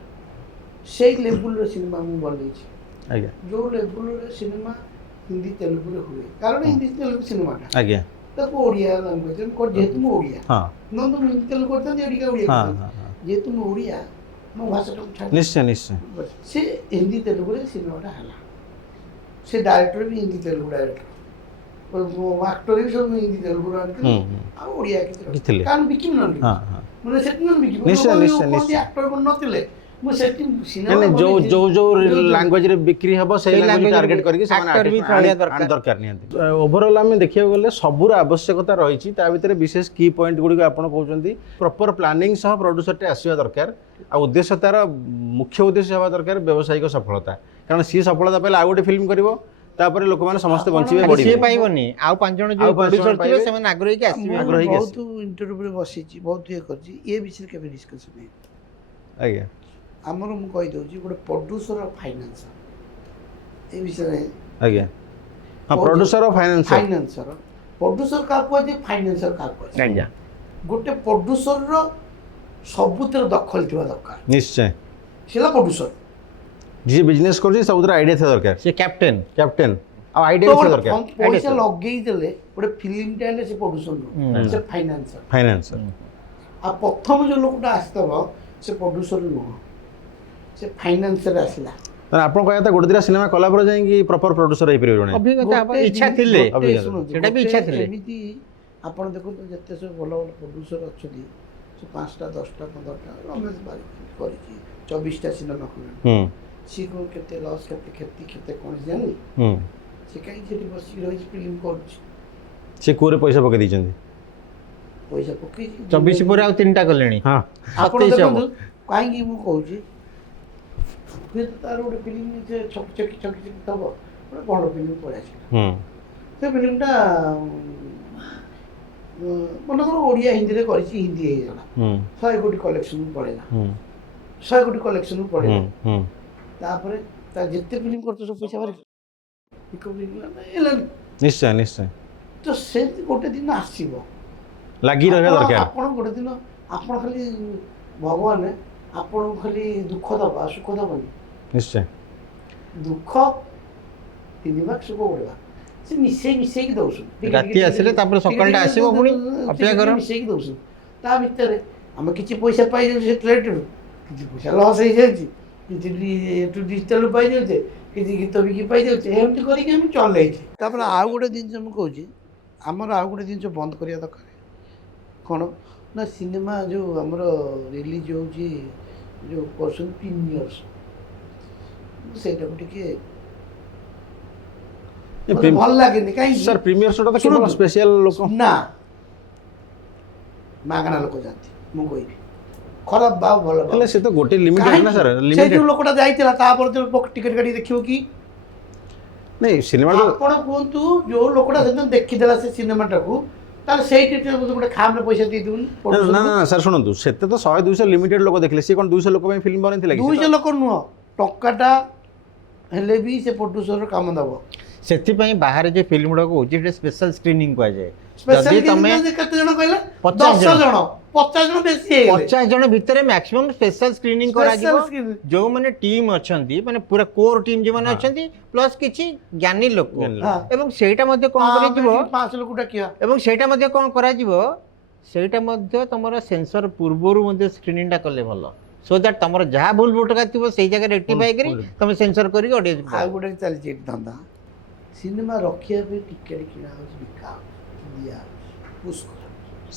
ସେଇ ଲେବୁଲ୍ର ସିନେମା ମୁଁ ବନେଇଛି। ଆଜ୍ଞା ଯେଉଁ ଲେବୁଲ୍ରେ ସିନେମା ହିନ୍ଦୀ ତେଲୁଗୁରେ ହୁଏ, କାରଣ ହିନ୍ଦୀ ତେଲୁଗୁ ସିନେମାଟା ଆଜ୍ଞା ତାକୁ ଓଡ଼ିଆ ଲାଙ୍ଗୁଏଜ୍ ଯେହେତୁ ମୁଁ ଓଡ଼ିଆ, ହଁ ନହେଲେ ମୁଁ ହିନ୍ଦୀ ତେଲୁଗୁ କରିଥାନ୍ତି, ଏଠିକା ଓଡ଼ିଆ ହଁ କରିଥାନ୍ତି। ହଁ ହଁ ଯେହେତୁ ମୁଁ ଓଡ଼ିଆ, ମୋ ଭାଷାଟାକୁ ଛାଡ଼ି ନିଶ୍ଚୟ ନିଶ୍ଚୟ ସେ ହିନ୍ଦୀ ତେଲୁଗୁରେ ସିନେମାଟା ହେଲା। ସେ ଡାଇରେକ୍ଟର ବି ହିନ୍ଦୀ ତେଲୁଗୁ ଡାଇରେକ୍ଟର, ଆକ୍ଟର ବି ସବୁ ହିନ୍ଦୀ ତେଲୁଗୁ ଆଣିଥିଲେ, ଆଉ ଓଡ଼ିଆ କିଛି ଥିଲେ। କାରଣ ବିକିବି ନହେଲେ ହଁ ହଁ ମାନେ ସେଠି ନ ବିକିବି ନିଶ୍ଚୟ, ନିଶ୍ଚୟ, ନିଶ୍ଚୟ। ଆକ୍ଟର କ'ଣ ନଥିଲେ, ମୁଁ ସେଠି ନାଇଁ ନାଇଁ ଯୋଉ ଯୋଉ ଯୋଉ ଲାଙ୍ଗୁଏଜରେ ବିକ୍ରି ହେବ ସେଇ ସେଇ ଲାଙ୍ଗୁଏଜ language ରେ ଟାର୍ଗେଟ କରିକି ସେମାନେ actor ବି ରହିବା ଦରକାର। ଦରକାର ନିହାତି। ଓଭରଅଲ୍ ଆମେ ଦେଖିବାକୁ ଗଲେ ସବୁର ଆବଶ୍ୟକତା ରହିଛି, ତା ଭିତରେ ବିଶେଷ କି ପଏଣ୍ଟ ଗୁଡ଼ିକ ଆପଣ କହୁଛନ୍ତି ପ୍ରପର ପ୍ଲାନିଂ ସହ ପ୍ରଡ୍ୟୁସରଟେ ଆସିବା ଦରକାର, ଆଉ ଉଦ୍ଦେଶ୍ୟ ତାର ମୁଖ୍ୟ ଉଦ୍ଦେଶ୍ୟ ହେବା ଦରକାର ବ୍ୟବସାୟିକ ସଫଳତା, କାରଣ ସିଏ ସଫଳତା ପାଇଲେ ଆଉ ଗୋଟେ ଫିଲ୍ମ କରିବ, ତାପରେ ଲୋକମାନେ ସମସ୍ତେ ବଞ୍ଚିବେ ଖାଲି ବଢ଼ିବେ। ସିଏ ପାଇବନି, ଆଉ 5 ଜଣ ଆଉ ଯୋଉ 5 ଜଣ ପ୍ରଡ୍ୟୁସର ଥିବେ ପାଇବେ। ସେମାନେ ଆଗ୍ରହୀ କି ଆସିବେ। ମୁଁ ଆଗ୍ରହୀ କି ବହୁତ ଇଣ୍ଟରଭ୍ୟୁରେ ବସିଛି, ବହୁତ ଇଏ କରିଛି, ଏ ବିଷୟରେ କେବେ ଡିସ୍କସନ୍ ହେଇନି। ଆଜ୍ଞା ଆମର ମୁଁ କହିଦେଉଛି ଗୋଟେ ପ୍ରଡ୍ୟୁସର ଫାଇନାନ୍ସ ଏ ବିଷୟରେ ଆଜ୍ଞା ହଁ ପ୍ରଡ୍ୟୁସର ଆଉ ଫାଇନାନ୍ସର ଫାଇନାନ୍ସର ପ୍ରଡ୍ୟୁସର କାହାକୁ କୁହାଯାଏ, ଫାଇନାନ୍ସର କାହାକୁ କୁହାଯାଏ। ଆଜ୍ଞା ଗୋଟେ ପ୍ରଡ୍ୟୁସରର ସବୁଥିରେ ଦଖଲ ଥିବା ଦରକାର, ନିଶ୍ଚୟ ସେ ହେଲା ପ୍ରଡ୍ୟୁସର। ଯିଏ ବିଜନେସ୍ କରୁଛି ସବୁଥିରେ ଆଇଡ଼ିଆ ଥିବା ଦରକାର, ସେ କ୍ୟାପ୍ଟେନ୍। କ୍ୟାପ୍ଟେନ୍ ଆଉ ଆଇଡ଼ିଆ ତ ଥିବା ଗୋଟେ ଦରକାର। ପଇସା ଲଗେଇ ଦେଲେ ଗୋଟେ ଫିଲ୍ମଟେ ହେଲେ ସେ ପ୍ରଡ୍ୟୁସର ନୁହଁ, ସେ ଫାଇନାନ୍ସର। ଫାଇନାନ୍ସର ଆଉ ପ୍ରଥମ ଯେଉଁ ଲୋକଟା ଆସିଥିବ ସେ ପ୍ରଡ୍ୟୁସର ନୁହଁ, ସେ ଫାଇନାନ୍ସରେ ଆସିଲା। ମାନେ ଆପଣ କହିବା କଥା ଗୋଟେ ଦିଟା ସିନେମା କଲା ପରେ ଯାଇକି ପ୍ରପର ପ୍ରଡ୍ୟୁସର ହେଇପାରିବ ଜଣେ। ଅଭିଜ୍ଞତା ଗୋଟେ ଇଚ୍ଛା ଜିନିଷ- ଥିଲେ ଗୋଟେ ଶୁଣନ୍ତୁ, ସେଟା ବି ଗୋଟେ ଇଚ୍ଛା ଥିଲେ। ଏମିତି ଆପଣ ଦେଖନ୍ତୁ ଯେତେ ସବୁ ଭଲ ଭଲ ପ୍ରଡ୍ୟୁସର ଅଛନ୍ତି, ସେ 5ଟା 10ଟା 15ଟା ରମେଶ ବାରିକ କରିଛି 24ଟା ସିନେମା କଲେଣି, ସିଏ କ'ଣ କେତେ ଲସ୍ କେତେ କ୍ଷତି କେତେ କ'ଣ ଜାଣିନି, ସେ କାହିଁକି ସେଠି ବସିକି ରହିଛି ଫିଲ୍ମ କରୁଛି, ସେ କୂଅରେ ପଇସା ପକେଇ ଦେଇଛନ୍ତି। ପଇସା ପକେଇଛି। 24 ପରେ ଆଉ 3ଟା କଲେଣି। ହଁ ଆପଣ 27 ଦେଖନ୍ତୁ ହବ। କାହିଁକି ମୁଁ କହୁଛି, ହୁଏତ ତାର ଗୋଟେ ଫିଲ୍ମ ଯେ ଛକି ଛକି ଥବ, ଗୋଟେ ଭଲ ଫିଲ୍ମ ପଳେଇ ଆସିଲା, ସେ ଫିଲ୍ମଟା ମନେକର ଓଡ଼ିଆ ହିନ୍ଦୀରେ କରିଛି, ହିନ୍ଦୀ ହେଇଗଲା, 100 କୋଟି କଲେକ୍ସନକୁ ପଳେଇଲା, 100 କୋଟି କଲେକ୍ସନକୁ ପଳେଇଲା, ତାପରେ ତା ଯେତେ ଫିଲ୍ମ କରୁଛ ସବୁ ପଇସା ବାହାରି ହେଲାନି। ନିଶ୍ଚୟ ନିଶ୍ଚୟ ତ ସେମିତି ଗୋଟେ ଦିନ ଆସିବ, ଲାଗି ରହିବା ଦରକାର। ଆପଣ ଗୋଟେ ଦିନ ଆପଣ ଖାଲି ଭଗବାନ ଆପଣଙ୍କୁ ଖାଲି ଦୁଃଖ ଦେବା ସୁଖ ଦେବନି, ନିଶ୍ଚୟ ଦୁଃଖ 3 ଭାଗ ସୁଖ 1 ଭାଗ, ସେ ମିଶେଇକି ଦେଉଛନ୍ତି। ରାତି ଆସିଲେ ତାପରେ ସକାଳଟା ଆସିବ, ପୁଣି ଅପେକ୍ଷା କର। ମିଶେଇକି ଦେଉଛନ୍ତି, ତା ଭିତରେ ଆମେ କିଛି ପଇସା ପାଇଯାଉଛୁ ସେ ଥିଏଟରରୁ, କିଛି ପଇସା ଲସ୍ ହେଇଯାଉଛି, କିଛି ଏଠୁ ଡିଜିଟାଲରୁ ପାଇଯାଉଛେ, କିଛି ଗୀତ ବିକି ପାଇଯାଉଛେ, ଏମିତି କରିକି ଆମେ ଚଲେଇଛେ। ତାପରେ ଆଉ ଗୋଟେ ଜିନିଷ ମୁଁ କହୁଛି, ଆମର ଆଉ ଗୋଟେ ଜିନିଷ ବନ୍ଦ କରିବା ଦରକାର। କ'ଣ ନା ସିନେମା ଯେଉଁ ଆମର ରିଲିଜ୍ ହେଉଛି, ଯେଉଁ କରୁଛନ୍ତି ପ୍ରିମିୟର୍ସ, ସେଇଟାକୁ ଟିକେ ମତେ ଭଲ ଲାଗେନି। କାହିଁକି ସାର୍ ପ୍ରିମିୟର ଶୋଟା ତ କେବଳ ଶୁଣନ୍ତୁ, ସ୍ପେଶିଆଲ ଲୋକ ନା ମାଗଣା ଲୋକ ଯାଆନ୍ତି, ମୁଁ କହିବି ଖରାପ ବା ଭଲ ବା। ହେଲେ ସେ ତ ଗୋଟେ ଲିମିଟେଡ୍ ନା ସାର୍, ସେ ଲିମିଟେଡ୍ ଯେଉଁ ଲୋକଟା ଯାଇଥିଲା ତାପରେ ଟିକେଟ୍ କାଟିକି ଦେଖିବ କି? ନାଇଁ ସିନେମା ତ ଆପଣ କୁହନ୍ତୁ, ଯେଉଁ ଲୋକଟା ସେଦିନ ଦେଖିଦେଲା ସେ ସିନେମାଟାକୁ, ତାହେଲେ ସେଇଠି ଗୋଟେ ଖାମରେ ପଇସା ଦେଇଦେବୁନି। ନା ନା ସାର୍ ଶୁଣନ୍ତୁ, ସେତେ ତ 100-200 ଲିମିଟେଡ୍ ଲୋକ ଦେଖିଲେ, ସିଏ କ'ଣ 200 ଲୋକ ପାଇଁ ଫିଲ୍ମ ବନେଇଥିଲା କି? 200 ଲୋକ ନୁହଁ, ଟଙ୍କାଟା ହେଲେ ବି ସେ ପ୍ରଡ୍ୟୁସର କାମ ଦେବ। ସେଥିପାଇଁ ବାହାରେ ଯେ ଫିଲ୍ମ ଗୁଡାକ ହଉଛି ସେଟା ସ୍ପେଶାଲ ସ୍କ୍ରିନିଂ କୁହାଯାଏ। ସ୍ପେଶାଲ ଯଦି ତମେ କେତେ ଜଣ କହିଲେ? 50 10 ଜଣ 50 ଜଣ ବେଶୀ ହେଇଗଲେ। 50 ଜଣ ଭିତରେ ମ୍ୟାକ୍ସିମମ୍ ସ୍ପେଶାଲ ସ୍କ୍ରିନିଂ କରାଯିବ। screening। ଯୋଉମାନେ ଟିମ୍ ଅଛନ୍ତି, ମାନେ ପୁରା କୋର ଟିମ୍ ଯୋଉମାନେ ଅଛନ୍ତି, ପ୍ଲସ୍ କିଛି ଜ୍ଞାନୀ ଲୋକ, ହଁ। ଏବଂ ସେଇଟା ମଧ୍ୟ କ'ଣ କରାଯିବ, 5 ଲୋକ ଡାକିବା। ଏବଂ ସେଇଟା ମଧ୍ୟ କ'ଣ କରାଯିବ, ସେଇଟା ମଧ୍ୟ ତମର ସେନ୍ସର ପୂର୍ବରୁ ମଧ୍ୟ ସ୍କ୍ରିନିଂଟା କଲେ ଭଲ, ସୋ ଦ୍ୟାଟ୍ ତମର ଯାହା ଭୁଲ ଭୁଟକା ଥିବ ସେଇ ଜାଗାରେ ରେକ୍ଟିଫାଇ କରି ତମେ ସେନ୍ସର କରିକି ଅଡ଼ିଏନ୍ସ। ଆଉ ଗୋଟେ ଚାଲିଛି ଏଠି ଧନ୍ଦା, ସିନେମା ରଖିବା ପାଇଁ ଟିକେଟ୍ କିଣା ହେଉଛି, ବିକା ହେଉଛି, ଦିଆହେଉଛି, ପୁସ୍ କରାଉଛି।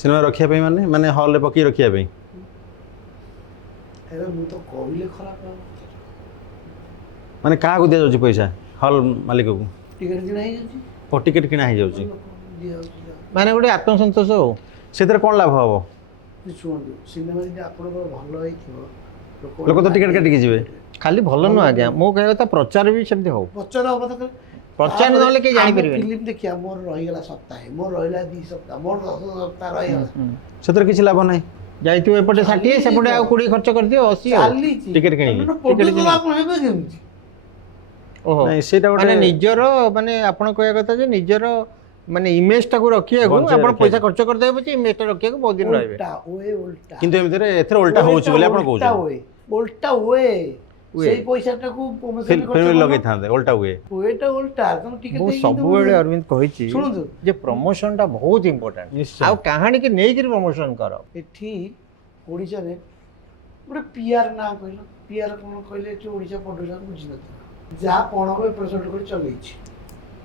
ସିନେମା ରଖିବା ପାଇଁ ମାନେ ହଲ୍ରେ ପକେଇ ରଖିବା ପାଇଁ। ଏବେ ମୁଁ ତ କହିଲେ ଖରାପ ହେବ, ମାନେ କାହାକୁ ଦିଆଯାଉଛି ପଇସା? ହଲ୍ ମାଲିକକୁ ଟିକେଟ୍ କିଣା ହେଇଯାଉଛି, ଟିକେଟ୍ କିଣା ହେଇଯାଉଛି, ଦିଆହେଉଛି। ମାନେ ଗୋଟେ ଆତ୍ମସନ୍ତୋଷ ଆଉ। ସେଥିରେ କ'ଣ ଲାଭ ହେବ? ଶୁଣନ୍ତୁ, ସିନେମା ଯଦି ଆପଣଙ୍କର ଭଲ ହେଇଥିବ, ଲୋକ ତ ଟିକେଟ୍ କାଟିକି ଯିବେ। ଖାଲି ଭଲ ନୁହଁ ଆଜ୍ଞା, ମୋ କହିବା କଥା ପ୍ରଚାର ବି ସେମିତି ହଉ। ପ୍ରଚାର ହବ ଦରକାର। ପ୍ରଚାର ନହେଲେ କେହି ଜାଣିପାରିବେନି। ଫିଲ୍ମ ଦେଖିବା, ମୋର ରହିଗଲା ସପ୍ତାହେ, ମୋର ରହିଲା 2 ସପ୍ତାହ, ମୋର 10 ସପ୍ତାହ ରହିଗଲା, ସେଥିରେ କିଛି ଲାଭ ନାହିଁ। ଯାଇଥିବ ଏପଟେ 60 ସେପଟେ ଆଉ 20 ଖର୍ଚ୍ଚ କରିଦିଅ 80 ଆଉ। ଚାଲିଛି ଟିକେଟ୍ କିଣିକି। ପ୍ରଡ୍ୟୁସର ଆପଣ ହେବେ କେମିତି? ଓହୋ ନାଇଁ, ସେଇଟା ଗୋଟେ ମାନେ ନିଜର ମାନେ ଆପଣ କହିବା କଥା ଯେ ନିଜର ମାନେ ଇମେଜଟାକୁ ରଖିବାକୁ ବଞ୍ଚେଇ ଆପଣ ରଖିବାକୁ। ପଇସା ଖର୍ଚ୍ଚ କରିଦେବେ ପଛେ ଇମେଜଟା ରଖିବାକୁ ବହୁତ ଦିନ ରହିବେ। ଓଲଟା ଓଏ ଓଲଟା କିନ୍ତୁ ଏମିତିରେ ଏଥିରେ ଓଲଟା ହେଉଛି ବୋଲି ଆପଣ ଓଲଟା କହୁଛନ୍ତି। ଓଏ ଓଲଟା ଓଏ ଓଏ। ସେଇ ପଇସାଟାକୁ ଫିଲ୍ମ ଲଗେଇଥାନ୍ତେ ଓଲଟା ହୁଏ। ଓଏଟା ଓଲଟା ତମ ଟିକେ ମୁଁ ସବୁବେଳେ ଅରବିନ୍ଦ କହିଛି ଶୁଣନ୍ତୁ। ଯେ ପ୍ରମୋସନଟା ବହୁତ ଇମ୍ପୋର୍ଟାଣ୍ଟ। ନିଶ୍ଚୟ। ଆଉ କାହାଣୀକି ନେଇକିରି ପ୍ରମୋସନ କର। ଏଠି ଓଡ଼ିଶାରେ ଗୋଟେ ପିଆର ନାଁ କହିଲ ପିଆର କ'ଣ କହିଲେ ଏଠି ଓଡ଼ିଶା ପ୍ରଡ୍ୟୁସର ବୁଝିନଥିବ ଯାହା ପଣକ ଏପଟ ସେପଟ କରି ଚଲେଇଛି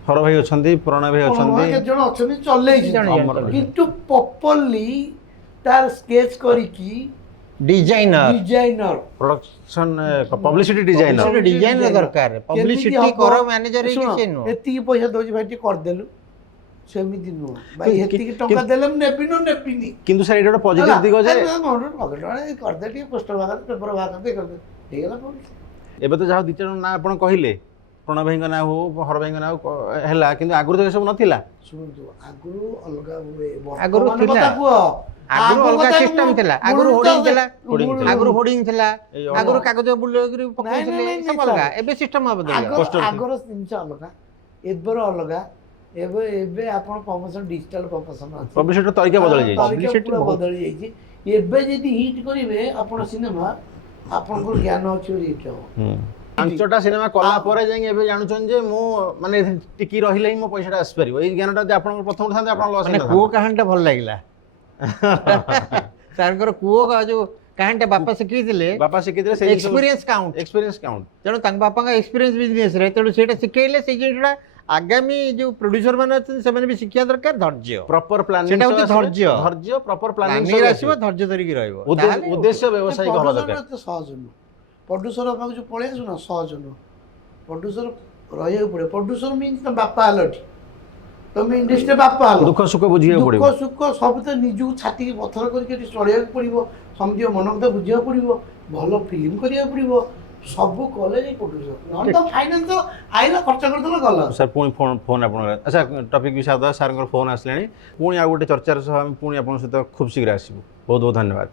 ହର ଭାଇ ଅଛନ୍ତି, ପ୍ରଣୟ ଭାଇ ଅଛନ୍ତି, କେତେ ଜଣ ଅଛନ୍ତି ଚଲେଇଛି ଜଣେ ଅମର- କିନ୍ତୁ ପ୍ରପରଲି ତାର ସ୍କେଚ୍ କରିକି ଡିଜାଇନର ପ୍ରଡକ୍ସନ ପବ୍ଲିସିଟି ଡିଜାଇନର ଡିଜାଇନର ଦରକାର ପବ୍ଲିସିଟି କର ମ୍ୟାନେଜର ହେଇକି ସେ ନୁହଁ। ଏତିକି ପଇସା ଦଉଛି ଭାଇ ଟିକେ କରିଦେଲୁ ସେମିତି ନୁହଁ ଭାଇ କି- ଏତିକି କି- ଟଙ୍କା ଦେଲେ ମୁଁ ନେବିନି କିନ୍ତୁ ସାର୍ ଏଇଟା ଗୋଟେ ପଜିଟିଭ ଦିଗ ଯେ କରିଦେ ଟିକେ ପୋଷ୍ଟର ବାହାର ପେପର ବାହାର କରିଦେ କରିଦେ ହେଇଗଲା କଣ ଏବେ ତ ଯାହା 2-4 ନାଁ ଆପଣ କହିଲେ ପ୍ରଣୟ ଭାଇଙ୍କ ନାଁ ହଉ ହର ଭାଇଙ୍କ ନାଁ ହଉ ହେଲା, କିନ୍ତୁ ଆଗରୁ ତ ଏସବୁ ନଥିଲା। ଶୁଣନ୍ତୁ ଆଗରୁ ଅଲଗା ହୁଏ ଆଗରୁ ବର୍ତ୍ତମାନ ଥିଲା। କଥା କୁହ ଆଗରୁ ଅଲଗା କଥା ସିଷ୍ଟମ ମୁଁ- ଥିଲା। ଆଗରୁ ମୂଳରୁ ହୋର୍ଡିଂ ତ- ଥିଲା ହୋର୍ଡିଂ ଥିଲା। ଆଗରୁ ହୋର୍ଡିଂ ଥିଲା ଏଇ ଆଗରୁ କାଗଜ ବୁଲେଇକିରି ପକଉଥିଲେ ନାଇଁ, ସବୁ ଅଲଗା। ଏବେ ସିଷ୍ଟମ ବଦଳିଲା। poster ଥିଲା। ଆଗର ଜିନିଷ ଅଲଗା ଏବେର ଅଲଗା ଏବେ ଆପଣ ପ୍ରମୋସନ ଡିଜିଟାଲ ପ୍ରମୋସନ ଅଛି ପବ୍ଲିସିଟିର ତରିକା ବଦଳି ଯାଇଛି। ତରିକା Publicity ପୁରା ବହୁତ- ବଦଳି ଯାଇଛି ଏବେ ଯଦି ହିଟ୍ କରିବେ ଆପଣ ସିନେମା ଆପଣଙ୍କର ଜ୍ଞାନ ଅଛି ବୋଲି ହିଟ୍ ହବ 5ଟା ସିନେମା କଲା ପରେ ଯାଇକି ଏବେ ଜାଣୁଛନ୍ତି ଯେ ମୁଁ ମାନେ ଟିକି ରହିଲେ ହିଁ ମୋ ପଇସାଟା ଆସିପାରିବ। ଏଇ ଜ୍ଞାନଟା ଯଦି ଆପଣଙ୍କର ପ୍ରଥମରୁ ଥାନ୍ତେ ଆପଣ ଲସ୍ ମାନେ କୂଅ କାହାଣୀଟା ଭଲ ଲାଗିଲା ସାରଙ୍କର କୂଅ ଯୋଉ କାହାଣୀଟା ବାପା ଶିଖେଇଥିଲେ ବାପା ଶିଖିଥିଲେ ଏକ୍ସପିରିଏନ୍ସ କାଉଣ୍ଟ। Experience count. ତେଣୁ ତାଙ୍କ ବାପାଙ୍କ ଏକ୍ସପିରିଏନ୍ସ ବିଜନେସରେ ତେଣୁ ସେଇଟା ଶିଖେଇଲେ ସେଇ ଜିନିଷଟା ଆଗାମୀ ଯୋଉ ପ୍ରଡ୍ୟୁସର ମାନେ ଅଛନ୍ତି ସେମାନେ ବି ଶିଖିବା ଦରକାର ଧୈର୍ଯ୍ୟ। ପ୍ରପର ପ୍ଲାନିଂ ସେଟା ହଉଛି ଧୈର୍ଯ୍ୟ। ଧୈର୍ଯ୍ୟ ପ୍ରପର ପ୍ଲାନିଂ ପ୍ଲାନିଂ ଆସିବ ଧୈର୍ଯ୍ୟ ଧରିକି ରହିବ। ତାହେଲେ ଉଦ୍ଦେଶ୍ୟ ବ୍ୟବସାୟିକ ହବା ପ୍ରଡ୍ୟୁସର ଦରକାର। ଏତେ ସହଜ ନୁହଁ ପ୍ରଡ୍ୟୁସର ପାଖକୁ ଯୋଉ ପଳେଇ ଆସୁ ନା ସହଜ ନୁହଁ ପ୍ରଡ୍ୟୁସର ରହିବାକୁ ପଡ଼ିବ ପ୍ରଡ୍ୟୁସର ମିନ୍ସ ତମ ବାପା ହେଲ ଏଠି ତମେ ଇଣ୍ଡଷ୍ଟ୍ରିରେ ବାପା ହେଲ ଦୁଃଖ ସୁଖ ବୁଝିବାକୁ ପଡିବ। ଦୁଃଖ ସୁଖ ସବୁ ତ ନିଜକୁ ଛାତିକି ପଥର କରିକି ଏଠି ଚଳିବାକୁ ପଡ଼ିବ ସମସ୍ତଙ୍କ ମନ କଥା ବୁଝିବାକୁ ପଡ଼ିବ ଭଲ ଫିଲ୍ମ କରିବାକୁ ପଡ଼ିବ ସବୁ କଲେ ଯାଇ ପ୍ରଡ୍ୟୁସର ନହେଲେ ତ ଫାଇନାନ୍ସ ଆଇଲ ଖର୍ଚ୍ଚ କରିଦେଲ ଗଲ ସାର୍ ପୁଣି ଫୋନ୍ ଆପଣଙ୍କର ଆଚ୍ଛା ଟପିକ୍ ବି ସାରିଦେବା। ସାର୍ଙ୍କର ଫୋନ୍ ଆସିଲାଣି। ପୁଣି ଆଉ ଗୋଟେ ଚର୍ଚ୍ଚାର ସହ ଆମେ ପୁଣି ଆପଣଙ୍କ ସହିତ ଖୁବ୍ ଶୀଘ୍ର ଆସିବୁ। ବହୁତ ବହୁତ ଧନ୍ୟବାଦ।